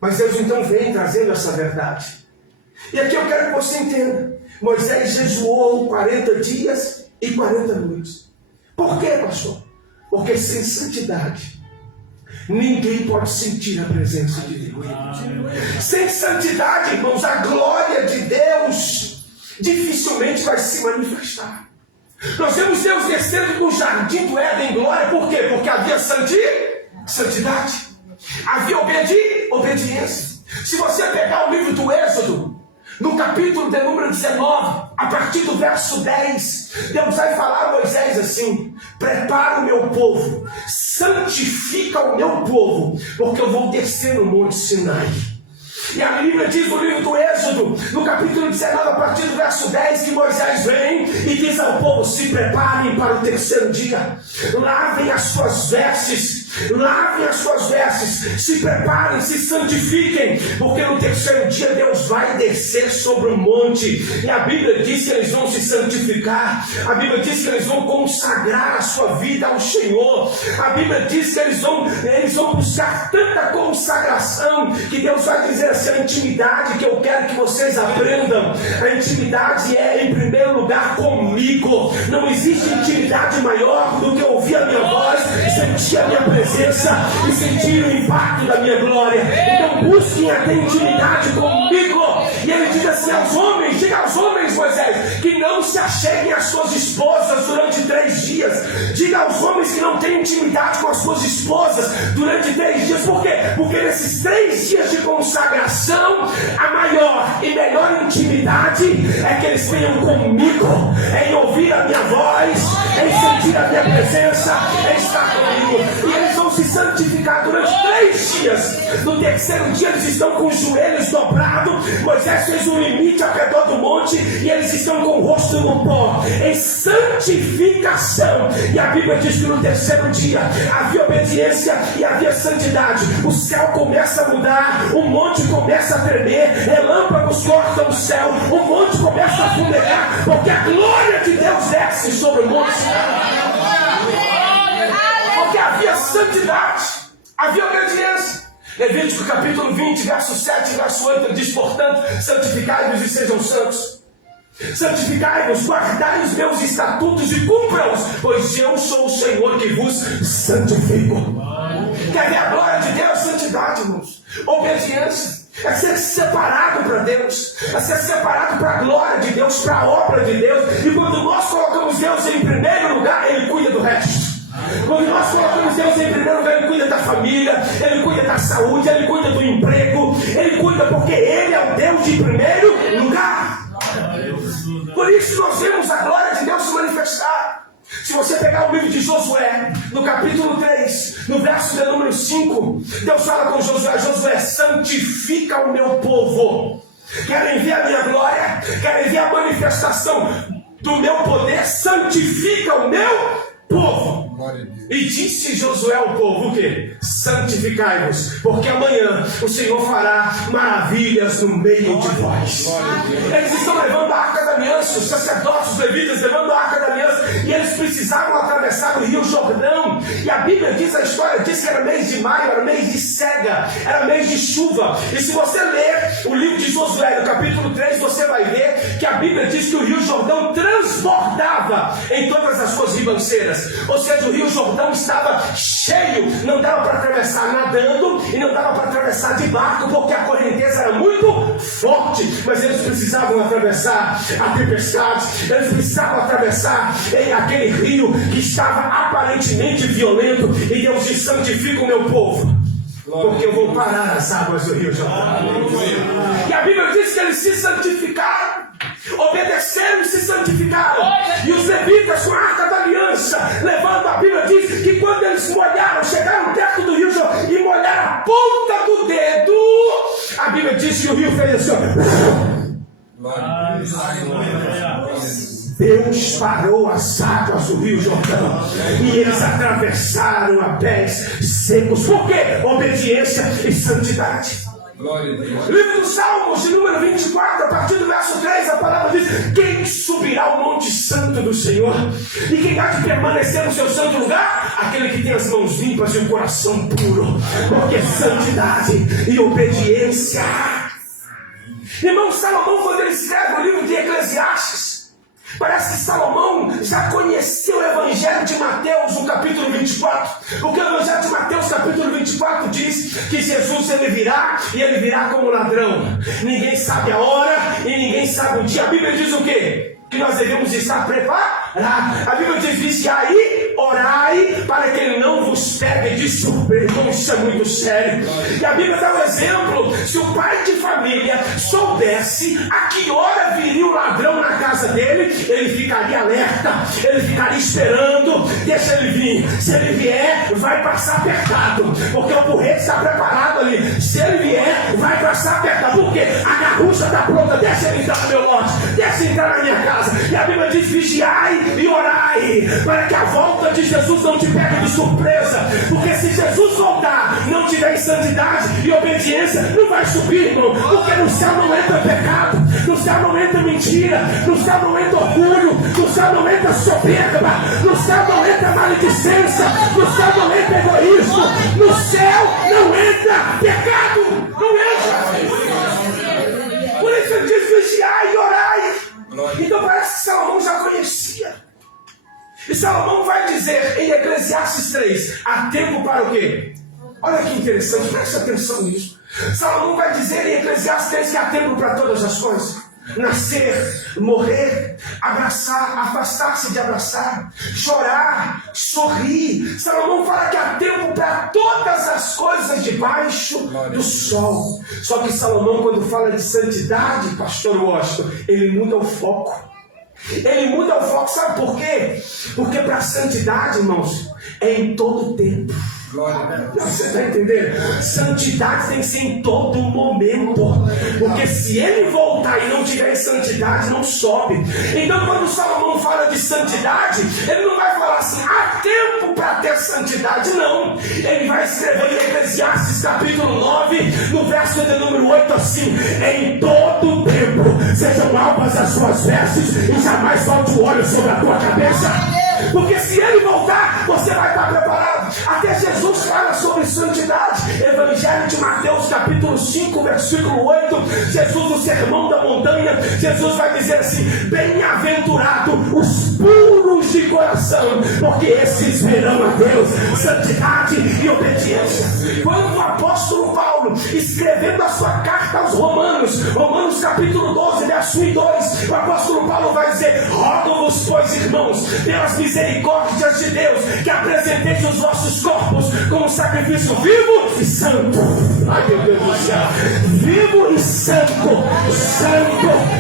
Mas Deus então vem trazendo essa verdade. E aqui eu quero que você entenda: Moisés jejuou 40 dias e 40 noites. Por quê, pastor? Porque sem santidade ninguém pode sentir a presença de Deus. Sem santidade, irmãos, a glória de Deus dificilmente vai se manifestar. Nós vemos Deus descendo do jardim do Éden em glória. Por quê? Porque havia santidade. Havia obediência. Se você pegar o livro do Êxodo, no capítulo de número 19, a partir do verso 10, Deus vai falar a Moisés assim: prepara o meu povo, santifica o meu povo, porque eu vou descer no monte Sinai. E a Bíblia diz no livro do Êxodo, no capítulo 19, a partir do verso 10, que Moisés vem e diz ao povo: se preparem para o terceiro dia, lavem as suas vestes, se preparem, se santifiquem, porque no terceiro dia Deus vai descer sobre o monte. E a Bíblia diz que eles vão se santificar, a Bíblia diz que eles vão consagrar a sua vida ao Senhor, a Bíblia diz que eles vão buscar tanta consagração, que Deus vai dizer assim: a intimidade que eu quero que vocês aprendam, a intimidade é em primeiro lugar comigo. Não existe intimidade maior do que ouvir a minha voz, sentir a minha presença e sentir o impacto da minha glória. Então busquem a ter intimidade comigo. E ele diz assim aos homens: diga aos homens, Moisés, que não se acheguem às suas esposas durante 3 dias. Diga aos homens que não têm intimidade com as suas esposas durante 3 dias. Por quê? Porque nesses 3 dias de consagração, a maior e melhor intimidade é que eles tenham comigo, em ouvir a minha voz, em sentir a minha presença, em estar comigo. E eles vão se santificar durante 3 dias. No terceiro dia eles estão com os joelhos dobrados. Moisés fez um limite ao redor do monte e eles estão com o rosto no pó, em santificação. E a Bíblia diz que no terceiro dia havia obediência e havia santidade. O céu começa a mudar, o monte começa a tremer, relâmpagos cortam o céu, o monte começa a fumegar, porque a glória de Deus desce sobre o monte. Porque havia santidade, havia obediência. Levítico capítulo 20, verso 7 e verso 8, ele diz: portanto, santificai-vos e sejam santos. Santificai-vos, guardai os meus estatutos e cumpram-os, pois eu sou o Senhor que vos santifico. Quer ver a glória de Deus? Santidade, irmãos. Obediência. É ser separado para Deus, é ser separado para a glória de Deus, para a obra de Deus. E quando nós colocamos Deus em primeiro lugar, Ele cuida do resto. Quando nós colocamos Deus em primeiro lugar, Ele cuida da família, Ele cuida da saúde, Ele cuida do emprego, Ele cuida porque Ele é o Deus de primeiro lugar. Por isso nós vemos a glória de Deus se manifestar. Se você pegar o livro de Josué, no capítulo 3, no verso de número 5, Deus fala com Josué: Josué, santifica o meu povo. Querem ver a minha glória? Querem ver a manifestação do meu poder? Santifica o meu povo. E disse Josué ao povo o quê? Santificai-vos, porque amanhã o Senhor fará maravilhas no meio de vós. Eles estão levando a arca da aliança, os sacerdotes, os levitas levando a arca da aliança, e eles precisavam atravessar o rio Jordão. E a Bíblia diz, a história diz que era mês de maio, era mês de cega, era mês de chuva. E se você ler o livro de Josué, no capítulo 3, você vai ver que a Bíblia diz que o rio Jordão transbordava em todas as suas ribanceiras. Ou seja, o rio Jordão estava cheio, não dava para atravessar nadando e não dava para atravessar de barco, porque a correnteza era muito forte. Mas eles precisavam atravessar a tempestade, eles precisavam atravessar aquele rio que estava aparentemente violento. E Deus diz: santifica o meu povo, porque eu vou parar as águas do rio Jordão. E a Bíblia diz que eles se santificaram, obedeceram e se santificaram. E os levitas com a arca da aliança, levando, a Bíblia diz que quando eles molharam, chegaram perto do rio e molharam a ponta do dedo, a Bíblia diz que o rio fez assim: Deus parou as águas do rio Jordão e eles atravessaram a pés secos. Por quê? Obediência e santidade. Livro dos Salmos, de número 24, a partir do verso 3, a palavra diz: quem subirá ao monte santo do Senhor? E quem há de permanecer no seu santo lugar? Aquele que tem as mãos limpas e o coração puro, porque santidade e obediência. Irmão, Salomão, quando ele escreve o livro de Eclesiastes, parece que Salomão já conheceu o Evangelho de Mateus, no capítulo 24. Porque o Evangelho de Mateus, capítulo 24, diz que Jesus ele virá, e ele virá como ladrão. Ninguém sabe a hora e ninguém sabe o dia. A Bíblia diz o quê? Que nós devemos estar preparados. A Bíblia diz: vigiai e orai, para que ele não vos pegue de surpresa. Isso é muito sério. E a Bíblia dá um exemplo: se o pai de família soubesse a que hora viria o ladrão na casa dele, ele ficaria alerta, ele ficaria esperando. Deixa ele vir. Se ele vier, vai passar apertado, porque o porrete está preparado ali. Se ele vier, vai passar apertado, porque a garrucha está pronta. Deixa ele entrar no meu lote, deixa ele entrar na minha casa. E a Bíblia diz: vigiai e orai, para que a volta de Jesus não te pegue de surpresa. Porque se Jesus voltar, não tiver em santidade e obediência, não vai subir, irmão. Porque no céu não entra pecado, no céu não entra mentira, no céu não entra orgulho, no céu não entra soberba, no céu não entra maledicência, no céu não entra egoísmo, no céu não entra pecado, não entra. Por isso ele diz: vigiai e orai. Então parece que Salomão já conhecia. E Salomão vai dizer em Eclesiastes 3: há tempo para o quê? Olha que interessante, preste atenção nisso. Salomão vai dizer em Eclesiastes 3 que há tempo para todas as coisas. nascer, morrer, abraçar, afastar-se de abraçar, chorar, sorrir. Salomão fala que há tempo para todas as coisas debaixo do sol. Só que Salomão, quando fala de santidade, pastor Washington, ele muda o foco. Ele muda o foco, sabe por quê? Porque para a santidade, irmãos, é em todo tempo. Você está entendendo? Santidade tem que ser em todo momento. Porque se ele voltar e não tiver em santidade, não sobe. Então quando Salomão fala de santidade, ele não vai falar assim, há tempo para ter santidade, não. Ele vai escrever em Eclesiastes capítulo 9, no verso de número 8 assim: em todo tempo sejam alvas as suas vestes e jamais falte o óleo sobre a tua cabeça. Porque se ele voltar, você vai estar preparado. Até Jesus fala sobre santidade. Evangelho de Mateus capítulo 5, versículo 8. Jesus, no sermão da montanha, Jesus vai dizer assim: bem-aventurado os puros de coração, porque esses verão a Deus. Santidade e obediência. Quando o apóstolo Paulo, escrevendo a sua carta aos Romanos, Romanos capítulo 12, verso 1 e 2, o apóstolo Paulo vai dizer: rogo-vos, pois, irmãos, pelas misericórdias de Deus, que apresenteis os vossos corpos como sacrifício vivo e santo. Ai, meu Deus do céu! Vivo e santo,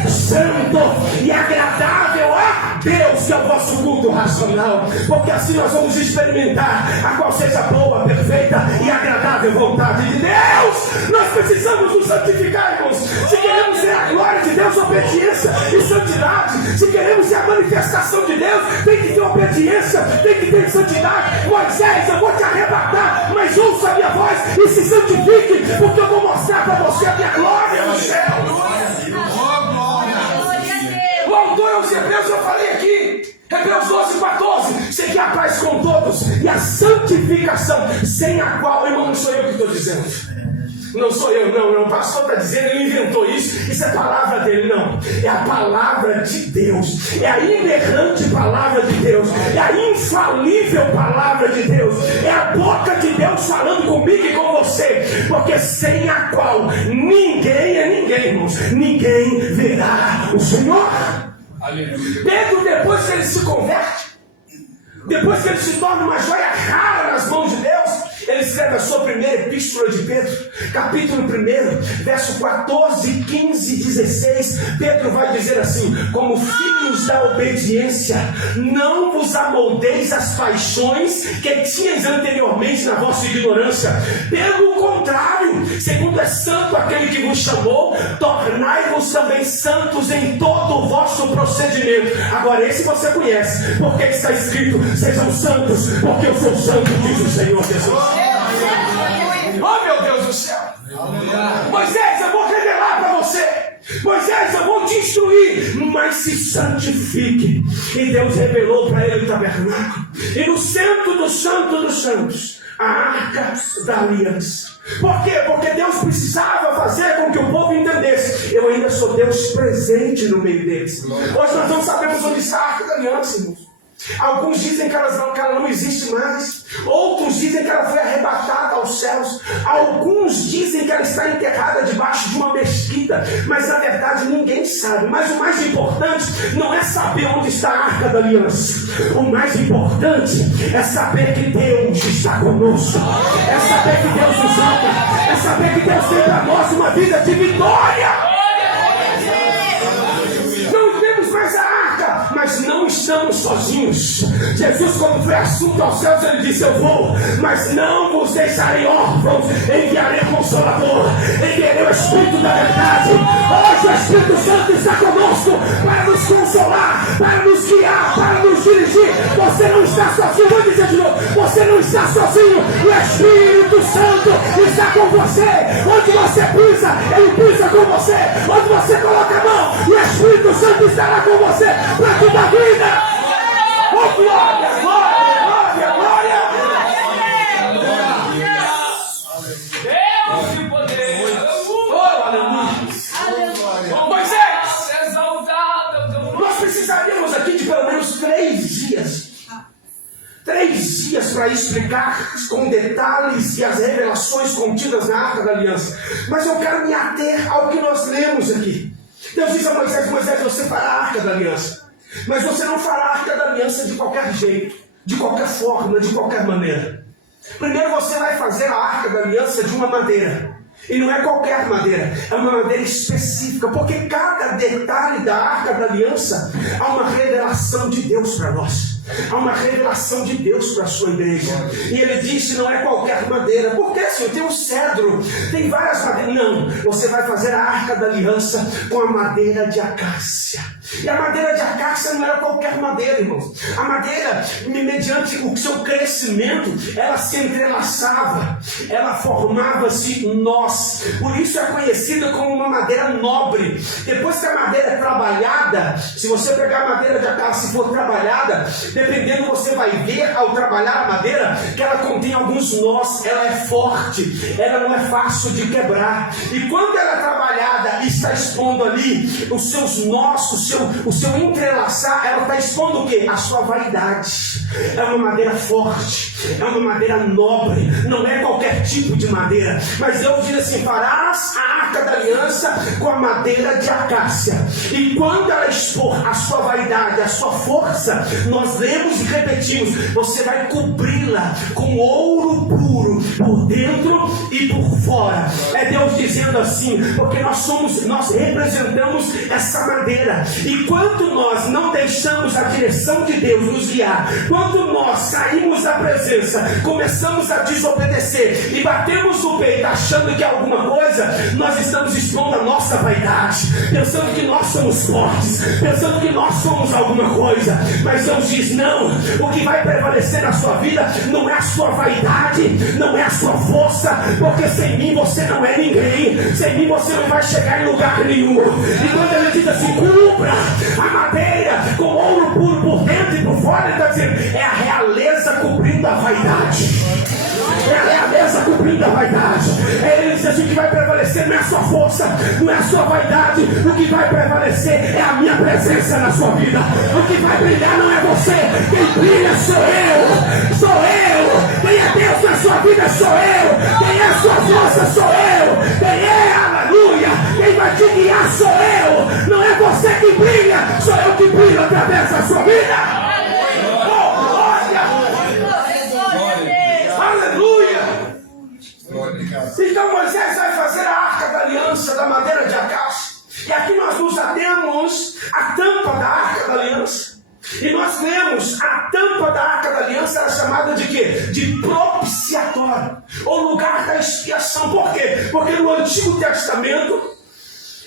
santo e agradável a Deus, que é o vosso culto racional. Porque assim nós vamos experimentar a qual seja boa, perfeita e agradável vontade de Deus. Nós precisamos nos santificar, irmãos. Se queremos ser a glória de Deus, obediência e santidade. Se queremos ser a manifestação de Deus, tem que ter obediência, tem que ter santidade. Moisés, eu vou te arrebatar, mas ouça a minha voz e se santifique, porque eu vou mostrar para você a minha glória no céu. O autor aos Hebreus, eu falei aqui, Hebreus 12, 14: seguir a paz com todos e a santificação, sem a qual, irmão, não sou eu que estou dizendo. Não sou eu, não. O pastor está dizendo, ele inventou isso. Isso é palavra dele, não. É a palavra de Deus. É a inerrante palavra de Deus. É a infalível palavra de Deus. É a boca de Deus falando comigo e com você. Porque sem a qual ninguém é ninguém, irmãos. Ninguém verá o Senhor. Pedro, depois que ele se converte, depois que ele se torna uma joia rara nas mãos de Deus, ele escreve a sua primeira epístola de Pedro, capítulo 1, verso 14, 15 e 16. Pedro vai dizer assim: como filhos da obediência, não vos amoldeis às paixões que tinhas anteriormente na vossa ignorância. Pelo contrário, segundo é santo aquele que vos chamou, tornai-vos também santos em todo o vosso procedimento. Agora esse você conhece, porque está escrito: sejam santos, porque eu sou santo, diz o Senhor Jesus. Oh, meu Deus do céu! Moisés, eu vou revelar para você. Moisés, eu vou te instruir, mas se santifique. E Deus revelou para ele o tabernáculo. E no centro do Santo dos Santos, a arca da aliança. Por quê? Porque Deus precisava fazer com que o povo entendesse: eu ainda sou Deus presente no meio deles. Hoje nós não sabemos onde está a arca da aliança, irmãos. Alguns dizem que ela não existe mais. Outros dizem que ela foi arrebatada aos céus. Alguns dizem que ela está enterrada debaixo de uma mesquita. Mas na verdade ninguém sabe. Mas o mais importante não é saber onde está a arca da aliança. O mais importante é saber que Deus está conosco. É saber que Deus nos ama. É saber que Deus tem para nós uma vida de vitória. Não temos mais a arca, mas não estamos sozinhos. Jesus, quando foi assunto aos céus, ele disse: eu vou, mas não vos deixarei órfãos, enviarei o Consolador, enviarei o Espírito da verdade. Hoje o Espírito Santo está conosco para nos consolar, para nos guiar, para nos dirigir. Você não está sozinho. Vou dizer de novo: você não está sozinho. O Espírito Santo está com você. Onde você pisa, ele pisa com você. Onde você coloca a mão, o Espírito Santo estará com você para te dar vida. Oh, glória, glória, glória, glória. Deus de poder. Oh, aleluia. Moisés, exaltado. Nós precisaríamos aqui de pelo menos 3 dias. 3 dias para explicar com detalhes e as revelações contidas na Arca da Aliança. Mas eu quero me ater ao que nós lemos aqui. Deus diz a Moisés: Moisés, você fará a arca da aliança. Mas você não fará a arca da aliança de qualquer jeito, de qualquer forma, de qualquer maneira. Primeiro você vai fazer a arca da aliança de uma madeira. E não é qualquer madeira, é uma madeira específica, porque cada detalhe da arca da aliança há uma revelação de Deus para nós. Há uma revelação de Deus para a sua igreja. E ele disse: não é qualquer madeira. Por que, Senhor? Tem um cedro, tem várias madeiras. Não, você vai fazer a arca da aliança com a madeira de acácia. E a madeira de acácia não era qualquer madeira, irmãos. A madeira, mediante o seu crescimento, ela se entrelaçava, ela formava-se nós. Por isso é conhecida como uma madeira nobre. Depois que a madeira é trabalhada, se você pegar a madeira de acácia e for trabalhada, dependendo, você vai ver ao trabalhar a madeira que ela contém alguns nós, ela é forte, ela não é fácil de quebrar. E quando ela é trabalhada e está expondo ali os seus nós, o seu entrelaçar, ela está expondo o quê? A sua vaidade. É uma madeira forte, é uma madeira nobre, não é qualquer tipo de madeira. Mas Deus diz assim: farás a arca da aliança com a madeira de acácia. E quando ela expor a sua vaidade, a sua força, nós lemos e repetimos: você vai cobri-la com ouro puro, por dentro e por fora. É Deus dizendo assim, porque nós representamos essa madeira. E quando nós não deixamos a direção de Deus nos guiar, quando nós saímos da presença, começamos a desobedecer e batemos o peito achando que é alguma coisa, nós estamos expondo a nossa vaidade, pensando que nós somos fortes, pensando que nós somos alguma coisa. Mas Deus diz: não, o que vai prevalecer na sua vida não é a sua vaidade, não é a sua força, porque sem mim você não é ninguém, sem mim você não vai chegar em lugar nenhum. E quando ele diz assim: cubra a madeira com ouro puro por dentro e por fora, ele está dizendo: é a realeza cobrindo a vaidade. É a realeza cobrindo a vaidade. Ele diz assim: o que vai prevalecer não é a sua força, não é a sua vaidade. O que vai prevalecer é a minha presença na sua vida. O que vai brilhar não é você, quem brilha sou eu. Sou eu. Quem é Deus na sua vida sou eu. Quem é a sua força sou eu. Quem é, aleluia, quem vai te guiar sou eu. Não é você que brilha, sou eu que brilho através da sua vida. Então Moisés vai fazer a arca da aliança da madeira de acácia. E aqui nós nos atemos à tampa da arca da aliança. E nós lemos a tampa da arca da aliança era chamada de quê? De propiciatório, ou lugar da expiação. Por quê? Porque no Antigo Testamento,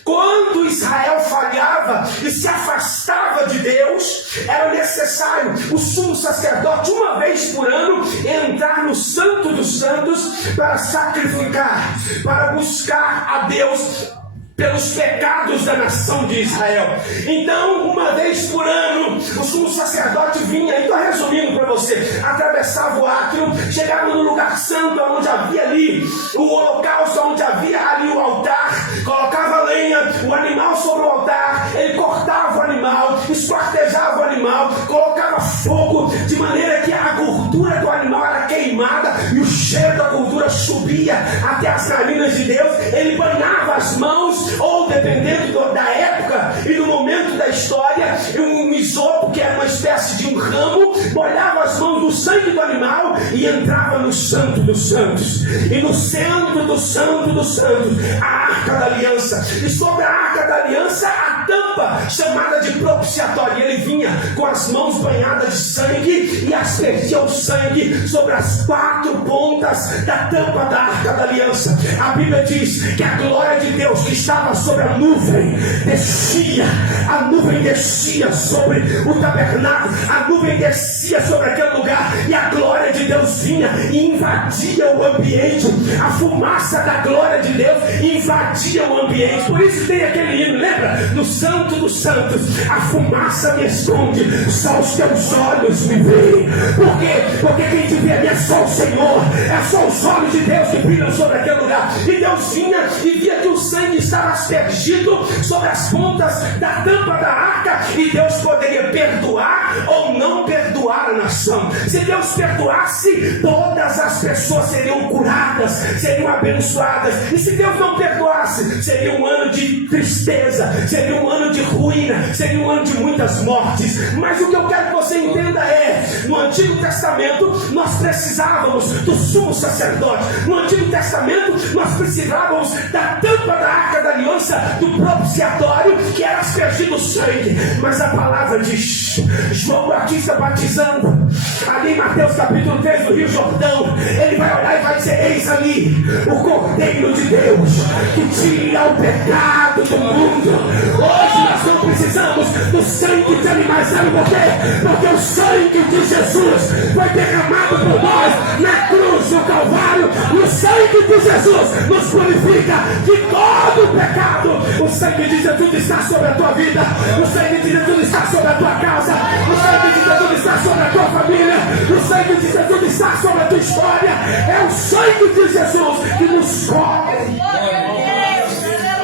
quando Israel falhava e se afastava de Deus, era necessário o sumo sacerdote, uma vez por ano, entrar no Santo dos Santos para sacrificar, para buscar a Deus pelos pecados da nação de Israel. Então, uma vez por ano, o sumo sacerdote vinha, estou resumindo para você, atravessava o átrio, chegava no lugar santo, onde havia ali o holocausto, onde havia ali o altar, colocava lenha, o animal sobre o altar, ele cortava o animal, esquartejava o animal, colocava fogo, de maneira que a gordura do animal era queimada, e o cheiro da gordura subia até as narinas de Deus. Ele banhava as mãos, ou dependendo da época e do momento da história, um isopo, que era uma espécie de um ramo, molhava as mãos no sangue do animal e entrava no Santo dos Santos. E no centro do Santo dos Santos, a arca da aliança. E sobre a arca da aliança, a tampa chamada de propiciatório. E ele vinha com as mãos banhadas de sangue e aspergia o sangue sobre as 4 pontas da tampa da arca da aliança. A Bíblia diz que a glória de Deus que estava sobre a nuvem descia, a nuvem descia sobre o tabernáculo, a nuvem descia sobre aquele lugar, e a glória de Deus vinha e invadia o ambiente. A fumaça da glória de Deus invadia o ambiente. Por isso tem aquele hino, lembra? Nos Santo dos Santos, a fumaça me esconde, só os teus olhos me veem. Por quê? Porque quem te vê é só o Senhor, é só os olhos de Deus que brilham sobre aquele lugar. E Deus vinha e via que o sangue estava aspergido sobre as pontas da tampa da arca, e Deus poderia perdoar ou não perdoar a nação. Se Deus perdoasse, todas as pessoas seriam curadas, seriam abençoadas. E se Deus não perdoasse, seria um ano de tristeza, seria um ano de ruína, seria um ano de muitas mortes. Mas o que eu quero que você entenda é, no Antigo Testamento nós precisávamos do sumo sacerdote, no Antigo Testamento nós precisávamos da tampa da arca da aliança, do propiciatório, que era aspergido o sangue. Mas a palavra diz, João Batista batizando ali em Mateus capítulo 3 do Rio Jordão, ele vai olhar e vai dizer: eis ali o Cordeiro de Deus que tira o pecado do mundo. Hoje nós não precisamos do sangue de animais, sabe por quê? Porque o sangue de Jesus foi derramado por nós na cruz do Calvário, e o sangue de Jesus nos purifica de todo o pecado. O sangue de Jesus está sobre a tua vida, o sangue de Jesus está sobre a tua casa, o sangue de Jesus está sobre a tua família, o sangue de Jesus está sobre a tua história. É o sangue de Jesus que nos cobre.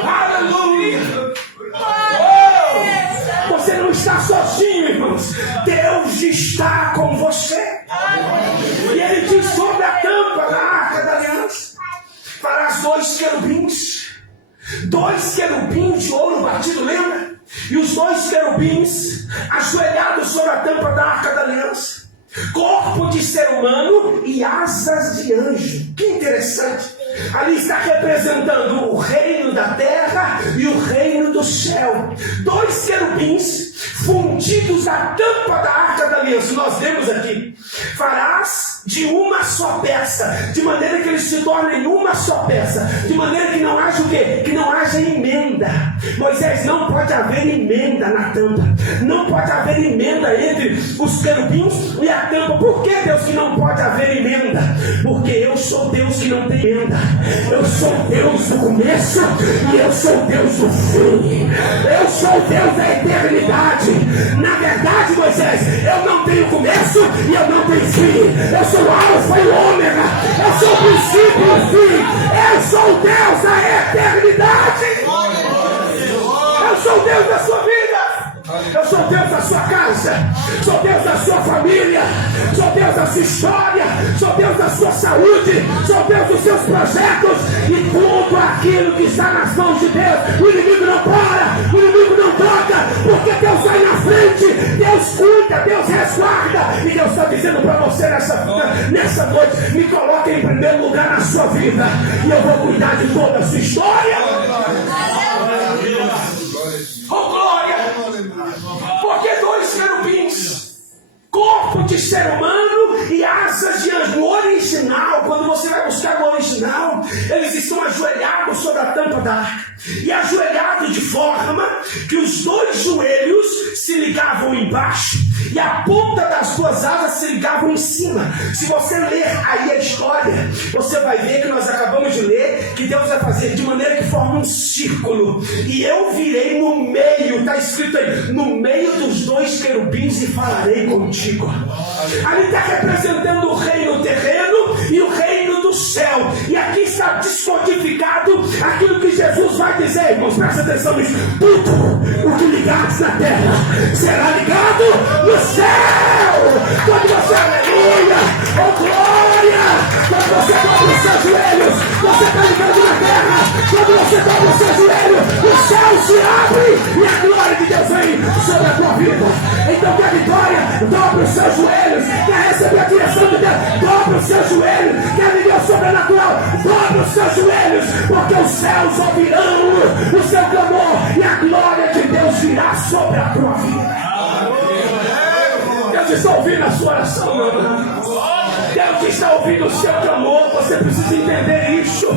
Aleluia! Você não está sozinho, irmãos. Deus está com você. E ele diz sobre a tampa da arca da aliança: farás 2 querubins de ouro batido, lembra? E os 2 querubins ajoelhados sobre a tampa da arca da aliança, corpo de ser humano e asas de anjo. Que interessante. Ali está representando o reino da terra e o reino do céu. 2 querubins fundidos na tampa da arca da aliança. Nós vemos aqui: farás de uma só peça, de maneira que eles se tornem uma só peça, de maneira que não haja o quê? Que não haja emenda. Moisés, não pode haver emenda na tampa, não pode haver emenda entre os querubins e a tampa. Por que, Deus, que não pode haver emenda? Porque eu sou Deus que não tem emenda. Eu sou Deus do começo e eu sou Deus do fim. Eu sou Deus da eternidade. Na verdade, Moisés, eu não tenho começo e eu não tenho fim. Eu sou o alfa e o ômega. Eu sou o princípio e o fim. Eu sou Deus da eternidade. Eu sou Deus da sua vida. Eu sou Deus da sua casa, sou Deus da sua família, sou Deus da sua história, sou Deus da sua saúde, sou Deus dos seus projetos, e tudo aquilo que está nas mãos de Deus, o inimigo não para, o inimigo não toca, porque Deus vai na frente, Deus cuida, Deus resguarda. E Deus está dizendo para você nessa noite: me coloque em primeiro lugar na sua vida, e eu vou cuidar de toda a sua história. Oh, glória! Porque 2 querubins, corpo de ser humano e asas de anjo. No original, quando você vai buscar no original, eles estão ajoelhados sobre a tampa da arca, e ajoelhados de forma que os 2 joelhos se ligavam embaixo e a ponta das 2 asas se ligavam em cima. Se você ler aí a história, você vai ver que nós acabamos de ler que Deus vai fazer de maneira que forma um círculo, e eu virei no meio, está escrito aí, no meio dos 2 querubins, e falarei contigo. Ali está representando o reino terreno e o reino do céu, e aqui está descodificado aquilo que Jesus vai dizer, irmãos. Presta atenção nisso: tudo o que ligares na terra será ligado no céu. Quando você, aleluia, oh glória, quando você dobra os seus joelhos, você está ligado na terra. Quando você dobra os seus joelhos, o céu se abre e a glória de Deus vem sobre a tua vida. Então, quer vitória? Dobra os seus joelhos. Quer receber a direção de Deus? Dobra os seus joelhos. Quer viver o sobrenatural? Dobra os seus joelhos, porque os céus ouvirão o seu clamor e a glória de Deus virá sobre a tua vida. Deus está ouvindo a sua oração, meu irmão. Deus está ouvindo o seu clamor. Você precisa entender isso.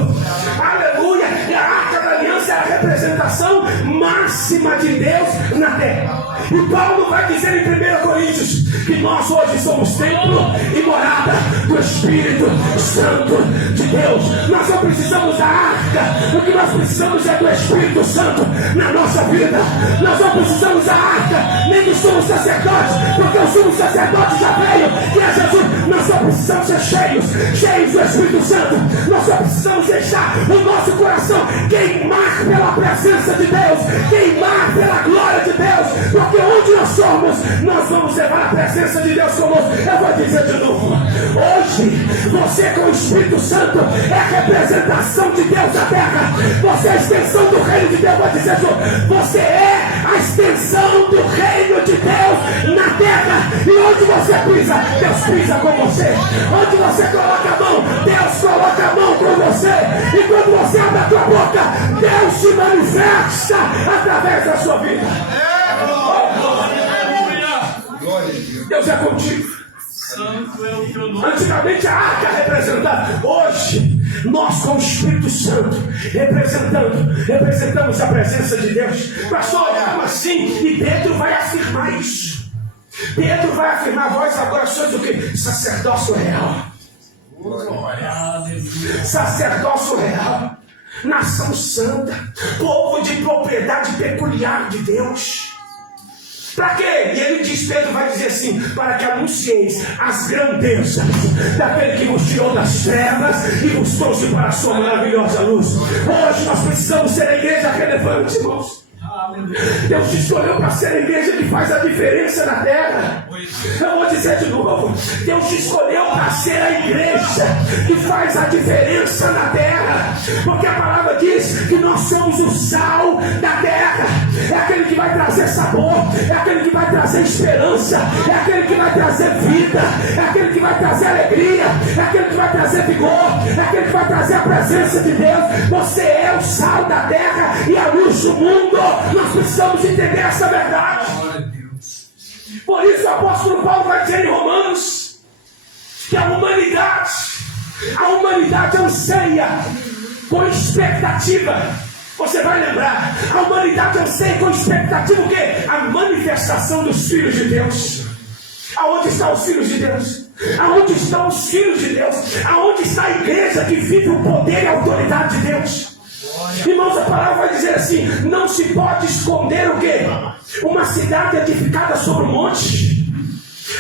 Aleluia. E a arca da aliança é a representação máxima de Deus na terra. E Paulo vai dizer em 1 Coríntios que nós hoje somos templo e morada do Espírito Santo de Deus. Nós não precisamos da arca, o que nós precisamos é do Espírito Santo na nossa vida. Nós não precisamos da arca, nem do sumo sacerdote, porque o sumo sacerdote já veio, que é Jesus. Nós só precisamos ser cheios do Espírito Santo. Nós só precisamos deixar o nosso coração queimar pela presença de Deus, queimar pela glória de Deus, porque onde nós somos, nós vamos levar a presença de Deus conosco. Eu vou dizer de novo, hoje você com o Espírito Santo é a representação de Deus na terra. Você é a extensão do reino de Deus. Eu vou dizer de novo, você é a extensão do reino de Deus na terra. E onde você pisa, Deus pisa com você. Onde você coloca a mão, Deus coloca a mão com você. E quando você abre a tua boca, Deus se manifesta através da sua vida. Deus é contigo. Antigamente a arca representava. Hoje nós com o Espírito Santo representamos a presença de Deus. Pastor, como assim? E Pedro vai afirmar isso. Pedro vai afirmar: vós agora sois o que? Sacerdócio real. Sacerdócio real, nação santa, povo de propriedade peculiar de Deus. Para quê? E ele diz, Pedro vai dizer assim: para que anuncieis as grandezas daquele que vos tirou das trevas e vos trouxe para a sua maravilhosa luz. Hoje nós precisamos ser a igreja relevante, irmãos. Deus te escolheu para ser a igreja que faz a diferença na terra. Eu vou dizer de novo, Deus te escolheu para ser a igreja que faz a diferença na terra, porque a palavra diz que nós somos o sal da terra. É aquele que vai trazer sabor, é aquele que vai trazer esperança, é aquele que vai trazer vida, é aquele que vai trazer alegria, é aquele que vai trazer vigor, é aquele que vai trazer a presença de Deus. Você é o sal da terra e a luz do mundo. Nós precisamos entender essa verdade. Por isso o apóstolo Paulo vai dizer em Romanos que a humanidade anseia com expectativa. Você vai lembrar, a humanidade anseia com expectativa o quê? A manifestação dos filhos de Deus. Aonde estão os filhos de Deus? Aonde estão os filhos de Deus? Aonde está a igreja que vive o poder e a autoridade de Deus? Irmãos, a palavra vai dizer assim: não se pode esconder o quê? Uma cidade edificada sobre um monte.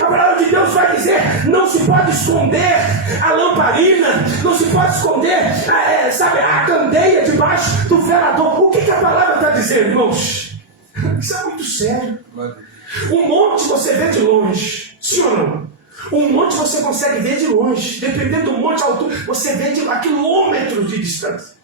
A palavra de Deus vai dizer: não se pode esconder a lamparina, não se pode esconder a candeia debaixo do velador. O que a palavra está dizendo, irmãos? Isso é muito sério. Um monte você vê de longe, sim ou não? Um monte você consegue ver de longe, dependendo do monte, a altura, você vê a quilômetros de distância.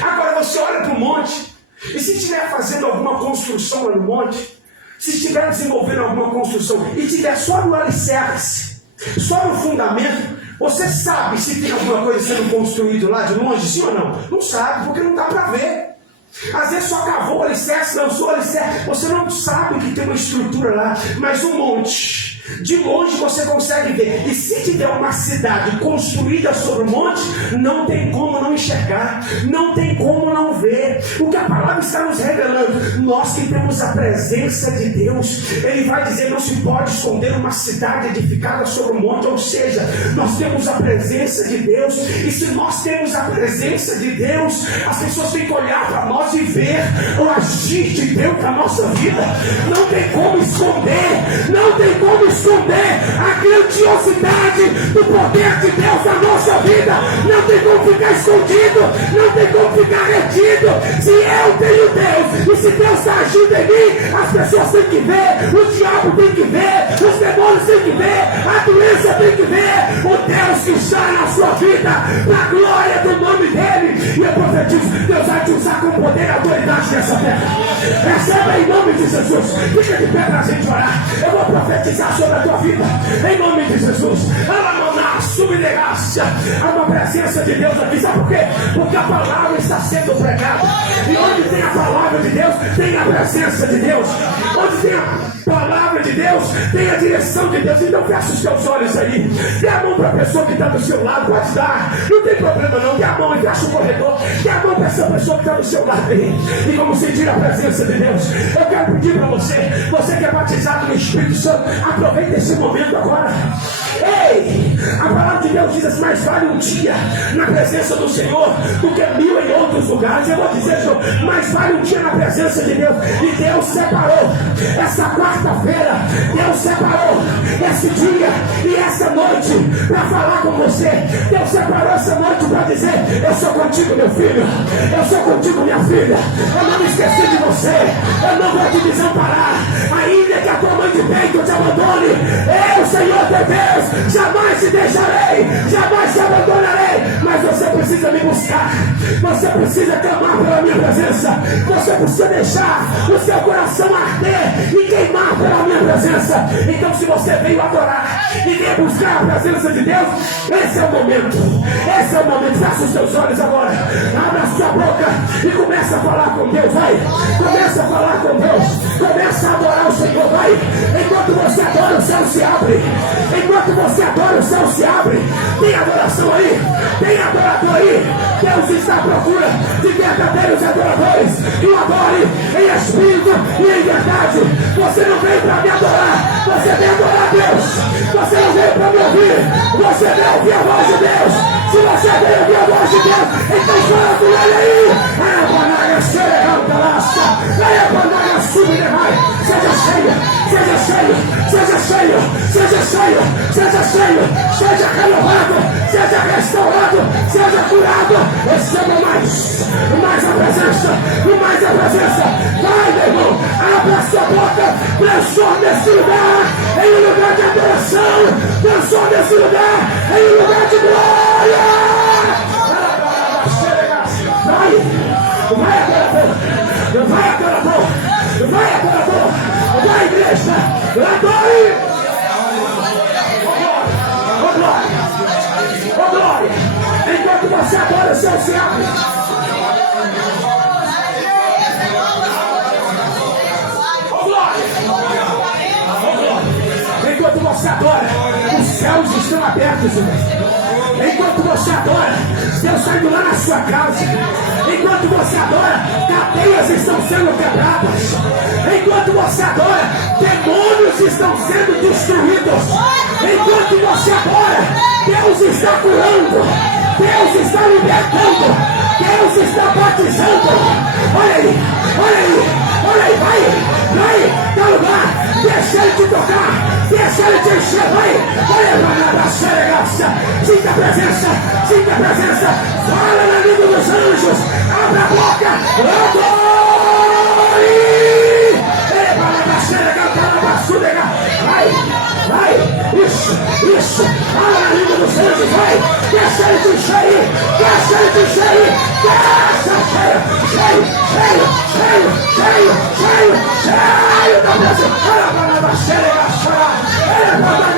Agora você olha para o monte, e se estiver fazendo alguma construção lá no monte, se estiver desenvolvendo alguma construção e estiver só no alicerce, só no fundamento, você sabe se tem alguma coisa sendo construída lá de longe, sim ou não? Não sabe, porque não dá para ver. Às vezes só cavou o alicerce, lançou o alicerce, você não sabe que tem uma estrutura lá, mas um monte, de longe você consegue ver. E se tiver uma cidade construída sobre o monte, não tem como não enxergar, não tem como não ver. O que a palavra está nos revelando, nós que temos a presença de Deus, ele vai dizer: não se pode esconder uma cidade edificada sobre o monte. Ou seja, nós temos a presença de Deus, e se nós temos a presença de Deus, as pessoas têm que olhar para nós e ver o agir de Deus na nossa vida. Não tem como esconder, não tem como esconder a grandiosidade do poder de Deus na nossa vida. Não tem como ficar escondido, não tem como ficar retido. Se eu tenho Deus, e se Deus está agindo em mim, as pessoas têm que ver, o diabo tem que ver, os demônios têm que ver, a doença tem que ver o Deus que está na sua vida, para a glória do nome dele. E eu profetizo, Deus vai te usar com poder e autoridade nessa terra. Receba em nome de Jesus. Fica de pé para a gente orar. Eu vou profetizar sobre a tua vida em nome de Jesus. Há uma presença de Deus aqui. Sabe por quê? Porque a palavra está sendo pregada. E onde tem a palavra de Deus, tem a presença de Deus. Onde tem a palavra de de Deus, tem a direção de Deus. Então fecha os teus olhos aí. Dê a mão para a pessoa que está do seu lado, pode dar. Não tem problema não, dê a mão e fecha o corredor. Dê a mão para essa pessoa que está do seu lado aí. E vamos sentir a presença de Deus. Eu quero pedir para você que é batizado no Espírito Santo, aproveita esse momento agora. Ei, a palavra de Deus diz assim: mais vale um dia na presença do Senhor do que 1000 em outros lugares. Eu vou dizer, Senhor, mais vale um dia na presença de Deus. E Deus separou essa quarta-feira, Deus separou esse dia e essa noite para falar com você. Deus separou essa noite para dizer: eu sou contigo, meu filho, eu sou contigo, minha filha, eu não me esqueci de você, eu não vou te desamparar, ainda que a tua mãe de peito te abandone, eu, Senhor teu Deus, jamais te deixarei, jamais te abandonarei. Mas você precisa me buscar, você precisa clamar pela minha presença, você precisa deixar o seu coração arder e queimar pela minha presença. Então, se você veio adorar e veio buscar a presença de Deus, esse é o momento, esse é o momento. Fecha os teus olhos agora, abra a sua boca e começa a falar com Deus, vai, começa a falar com Deus, começa a adorar o Senhor, vai. Enquanto você adora, o céu se abre, enquanto você adora, o céu se abre. Tem adoração aí, tem adorador aí. Deus está à procura de verdadeiros adoradores que o adore em espírito e em verdade. Você não veio para me adorar, você veio adorar Deus. Você não veio para me ouvir, você veio ouvir a voz de Deus. Se você veio ouvir a voz de Deus, então fala com ele aí. Seja cheio, seja cheio, seja cheio, seja cheio, seja cheio, seja renovado, seja restaurado, seja curado. Receba mais a presença, mais a presença. Vai, meu irmão, abra a sua boca, transforma esse lugar em um lugar de adoração, transforma esse lugar em um lugar de glória. Vai adorador, vai adorador, vai adorador, vai igreja, adore. Oh glória, oh glória, enquanto você adora, o céu se abre. Oh glória, oh glória, enquanto você adora, os céus estão abertos, irmão. Enquanto você adora, Deus está indo lá na sua casa. Enquanto você adora, cadeias estão sendo quebradas. Enquanto você adora, demônios estão sendo destruídos. Enquanto você adora, Deus está curando, Deus está libertando, Deus está batizando. Olha aí, olha aí, olha aí, vai, dá lugar. Deixa ele te tocar, deixa ele te encher, vai. Olha para nada, sinta a presença, sinta a presença. Fala na língua dos anjos, abre a boca, adore. Vai, isso, fala na língua dos anjos, vai. Deixa ele te encher aí, deixa ele te encher aí, deixa cheio da presença. Olha para a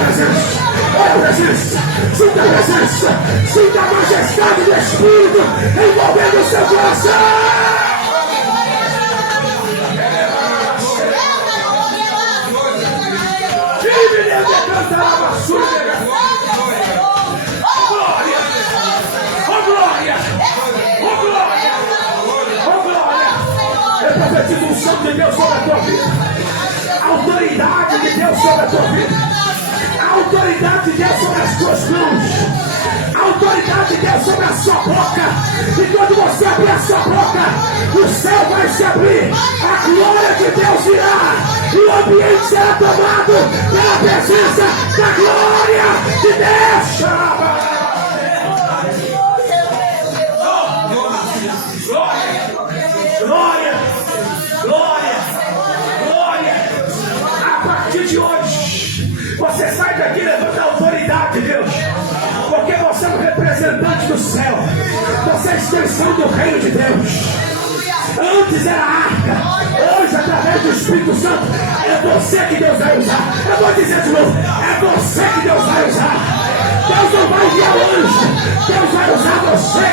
presença, olha a presença, sinta a presença, sinta a majestade do Espírito envolvendo o seu coração. Eu profetizo o sangue de Deus sobre a tua vida, a autoridade de Deus sobre a tua vida, a autoridade de Deus sobre as tuas mãos, a autoridade de Deus sobre a sua boca. E quando você abrir a sua boca, o céu vai se abrir, a glória de Deus virá e o ambiente será tomado pela presença da glória de Deus. Glória, glória, glória. A partir de hoje, você sai daqui levando a autoridade de Deus, porque você é um representante do céu, você é a extensão do reino de Deus. Antes era a arca, hoje através do Espírito Santo é você que Deus vai usar. Eu vou dizer de novo, é você que Deus vai usar. Deus não vai enviar o anjo, Deus vai usar você,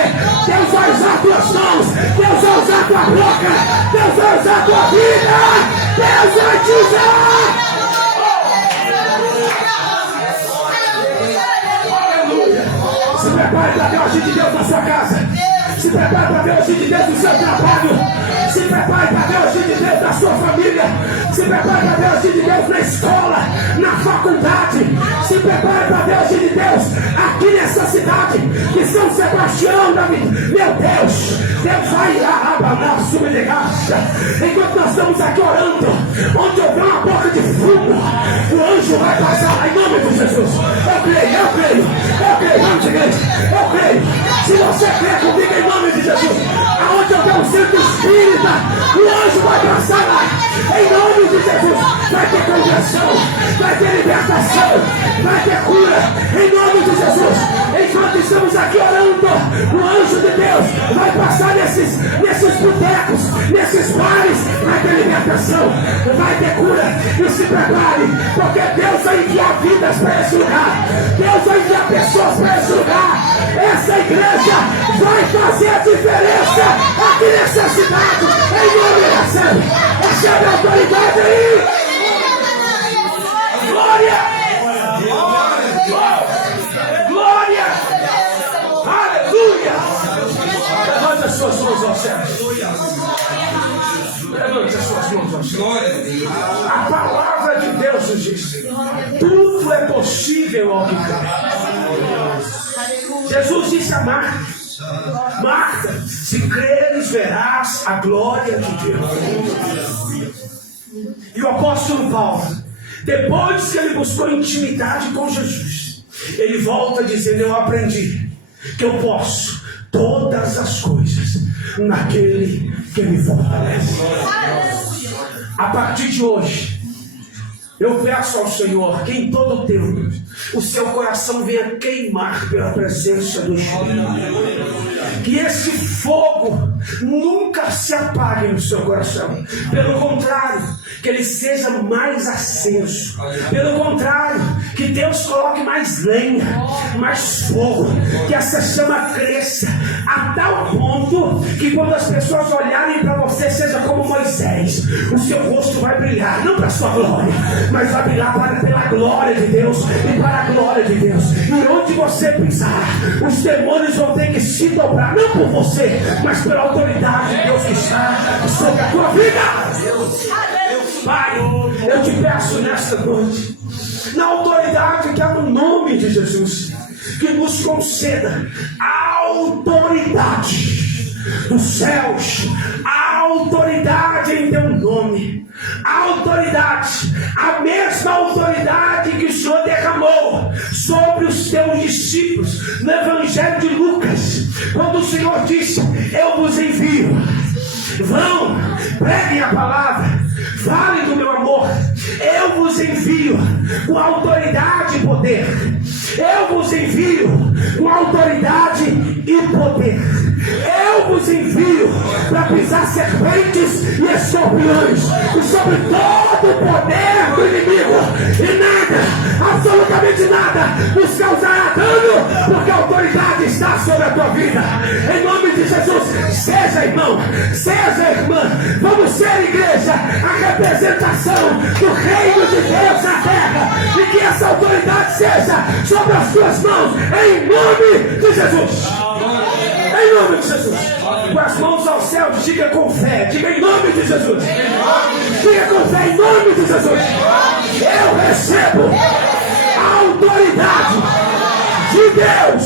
Deus vai usar tuas mãos, Deus vai usar tua boca, Deus vai usar tua vida, Deus vai te agir de Deus na sua casa. Se prepare para ver o agir de Deus no seu trabalho. Se prepare para ver o agir de Deus na sua família. Se prepare para ver o agir de Deus na escola, na faculdade. Se prepare para ver o agir de Deus aqui nessa cidade de São Sebastião, Davi. Meu Deus, Deus vai abanar, subir de graça. Enquanto nós estamos aqui orando, onde houver uma boca de fumo, o anjo vai passar em nome de Jesus. Eu creio, vamos igreja, eu creio. Se você crê comigo em nome de Jesus, aonde houver um centro espírita, o anjo vai passar lá, em nome de Jesus. Vai ter conversão, vai ter libertação, vai ter cura, em nome de Jesus. Enquanto estamos aqui orando, o anjo de Deus vai passar nesses botecos, nesses bares, vai ter libertação, vai ter cura. E se prepare, porque Deus vai enviar vidas para esse lugar, Deus vai enviar pessoas para esse lugar. Essa igreja vai fazer a diferença aqui nessa cidade, em nome de Jesus. Recebe a autoridade aí. Glória! Glória! Aleluia! Levanta as suas mãos ao céu. Levanta as suas mãos ao céu. A palavra de Deus nos diz: tudo é possível ao que crê. Jesus disse a Marta: Marta, se creres, verás a glória de Deus. E o apóstolo Paulo, depois que ele buscou intimidade com Jesus, ele volta dizendo: eu aprendi que eu posso todas as coisas naquele que me fortalece. A partir de hoje, eu peço ao Senhor que em todo o tempo o seu coração venha queimar pela presença do Espírito. Que esse fogo nunca se apague no seu coração. Pelo contrário, que ele seja mais aceso. Pelo contrário, que Deus coloque mais lenha, mais fogo. Que essa chama cresça a tal ponto que quando as pessoas olharem para você, seja como Moisés, o seu rosto vai brilhar, não para a sua glória, mas vai brilhar pela glória de Deus e para a glória de Deus. E onde você pisar, os demônios vão ter que se dobrar, não por você, mas pela autoridade de Deus que está sobre a tua vida. Pai, eu te peço nesta noite, na autoridade que há no nome de Jesus, que nos conceda a autoridade dos céus, a autoridade em teu nome, a autoridade, a mesma autoridade que o Senhor derramou sobre os teus discípulos no Evangelho de Lucas, quando o Senhor disse: eu vos envio, vão, preguem a palavra, falem do meu amor, eu vos envio com autoridade e poder, eu vos envio com autoridade e poder, eu vos envio para pisar serpentes e escorpiões e sobre todo o poder do inimigo, e nada, absolutamente nada nos causará dano, porque a autoridade está sobre a tua vida. Em nome de Jesus, seja irmão, seja irmã, vamos ser igreja, a representação do reino de Deus na terra, e que essa autoridade seja sobre as tuas mãos, em nome de Jesus. Em nome de Jesus. Com as mãos ao céu, diga com fé, diga em nome de Jesus. Diga com fé, em nome de Jesus. Eu recebo a autoridade de Deus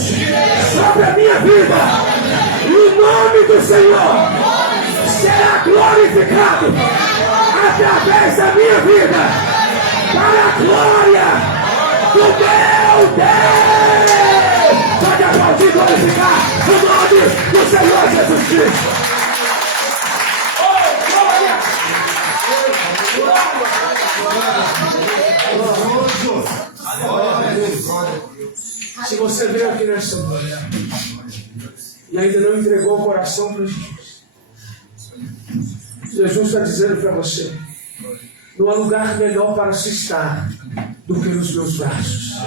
sobre a minha vida. Em nome do Senhor será glorificado através da minha vida, para a glória do meu Deus. Pode aplaudir e glorificar o nome do Senhor Jesus Cristo. Oh, glória! Se você veio aqui nessa manhã e ainda não entregou o coração para Jesus, Jesus está dizendo para você: não há lugar melhor para se estar do que nos meus braços.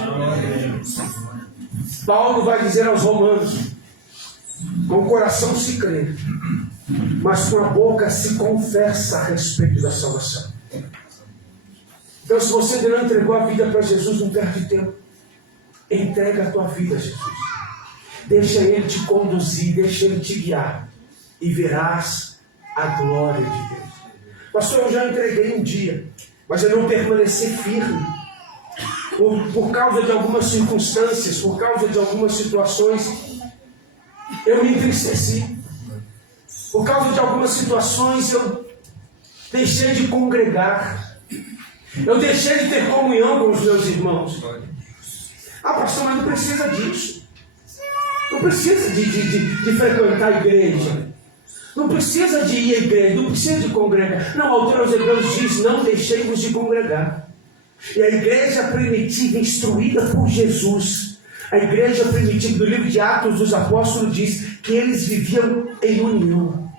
Paulo vai dizer aos romanos: com o coração se crê, mas com a boca se confessa a respeito da salvação. Então, se você ainda não entregou a vida para Jesus, não perde tempo. Entrega a tua vida a Jesus. Deixa Ele te conduzir, deixa Ele te guiar. E verás a glória de Deus. Pastor, eu já entreguei um dia, mas eu não permaneci firme. Por causa de algumas circunstâncias, por causa de algumas situações, eu me entristeci. Por causa de algumas situações, eu deixei de congregar. Eu deixei de ter comunhão com os meus irmãos. Ah, pastor, mas não precisa disso. Não precisa de frequentar a igreja. Não precisa de ir à igreja, não precisa de congregar. Não, o autor aos Hebreus diz, não deixei-vos de congregar. E a igreja primitiva, instruída por Jesus, a igreja primitiva do livro de Atos dos Apóstolos diz que eles viviam em união.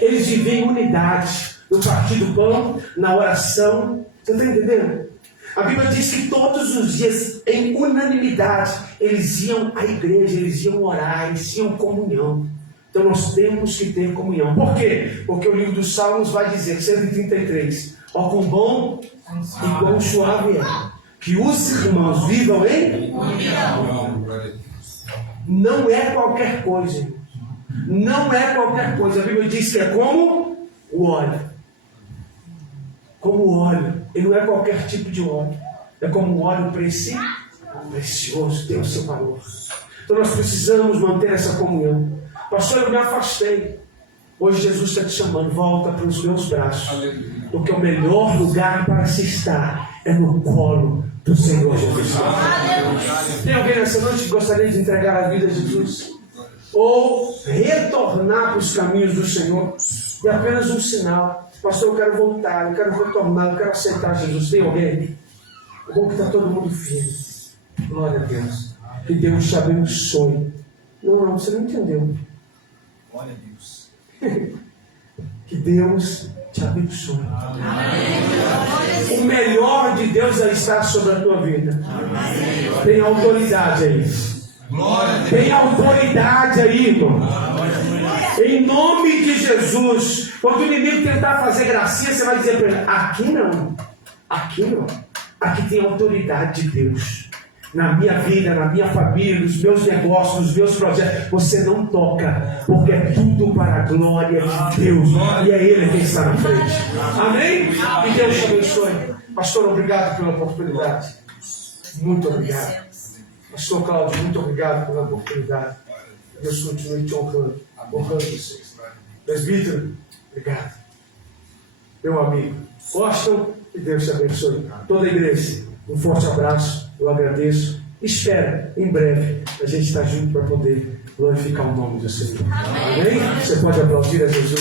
Eles viviam em unidade, no partir do pão, na oração. Você está entendendo? A Bíblia diz que todos os dias, em unanimidade, eles iam à igreja, eles iam orar, eles iam comunhão. Então nós temos que ter comunhão. Por quê? Porque o livro dos Salmos vai dizer, 133, ó, quão bom e quão suave é que os irmãos vivam em união. Não é qualquer coisa, irmãos. Não é qualquer coisa. A Bíblia diz que é como o óleo. Como o óleo. E não é qualquer tipo de óleo. É como um óleo precioso, tem o seu valor. Então nós precisamos manter essa comunhão. Pastor, eu me afastei. Hoje Jesus está te chamando, volta para os meus braços. Porque o melhor lugar para se estar é no colo do Senhor Jesus. Tem alguém nessa noite que gostaria de entregar a vida a Jesus? Ou retornar para os caminhos do Senhor? É apenas um sinal. Pastor, eu quero voltar, eu quero retornar, eu quero aceitar Jesus. Tem alguém? É bom que está todo mundo firme. Glória a Deus. Que Deus te abençoe. Não, você não entendeu. Glória a Deus. Que Deus te abençoe. Amém. O melhor de Deus já está sobre a tua vida. Amém. Tem autoridade aí. Tem autoridade aí, irmão. Em nome de Jesus. Quando o inimigo tentar fazer gracinha, você vai dizer para ele, aqui não. Aqui não. Aqui tem autoridade de Deus. Na minha vida, na minha família, nos meus negócios, nos meus projetos, você não toca, porque é tudo para a glória de Deus, e é Ele quem está na frente. Amém? E Deus te abençoe. Pastor, obrigado pela oportunidade. Muito obrigado. Pastor Cláudio, muito obrigado pela oportunidade. Deus continue te honrando vocês. Presbítero, obrigado. Meu amigo, gostam? E Deus te abençoe. Toda a igreja, um forte abraço. Eu agradeço. Espera, em breve, a gente está junto para poder glorificar o nome do Senhor. Amém? Você pode aplaudir a Jesus.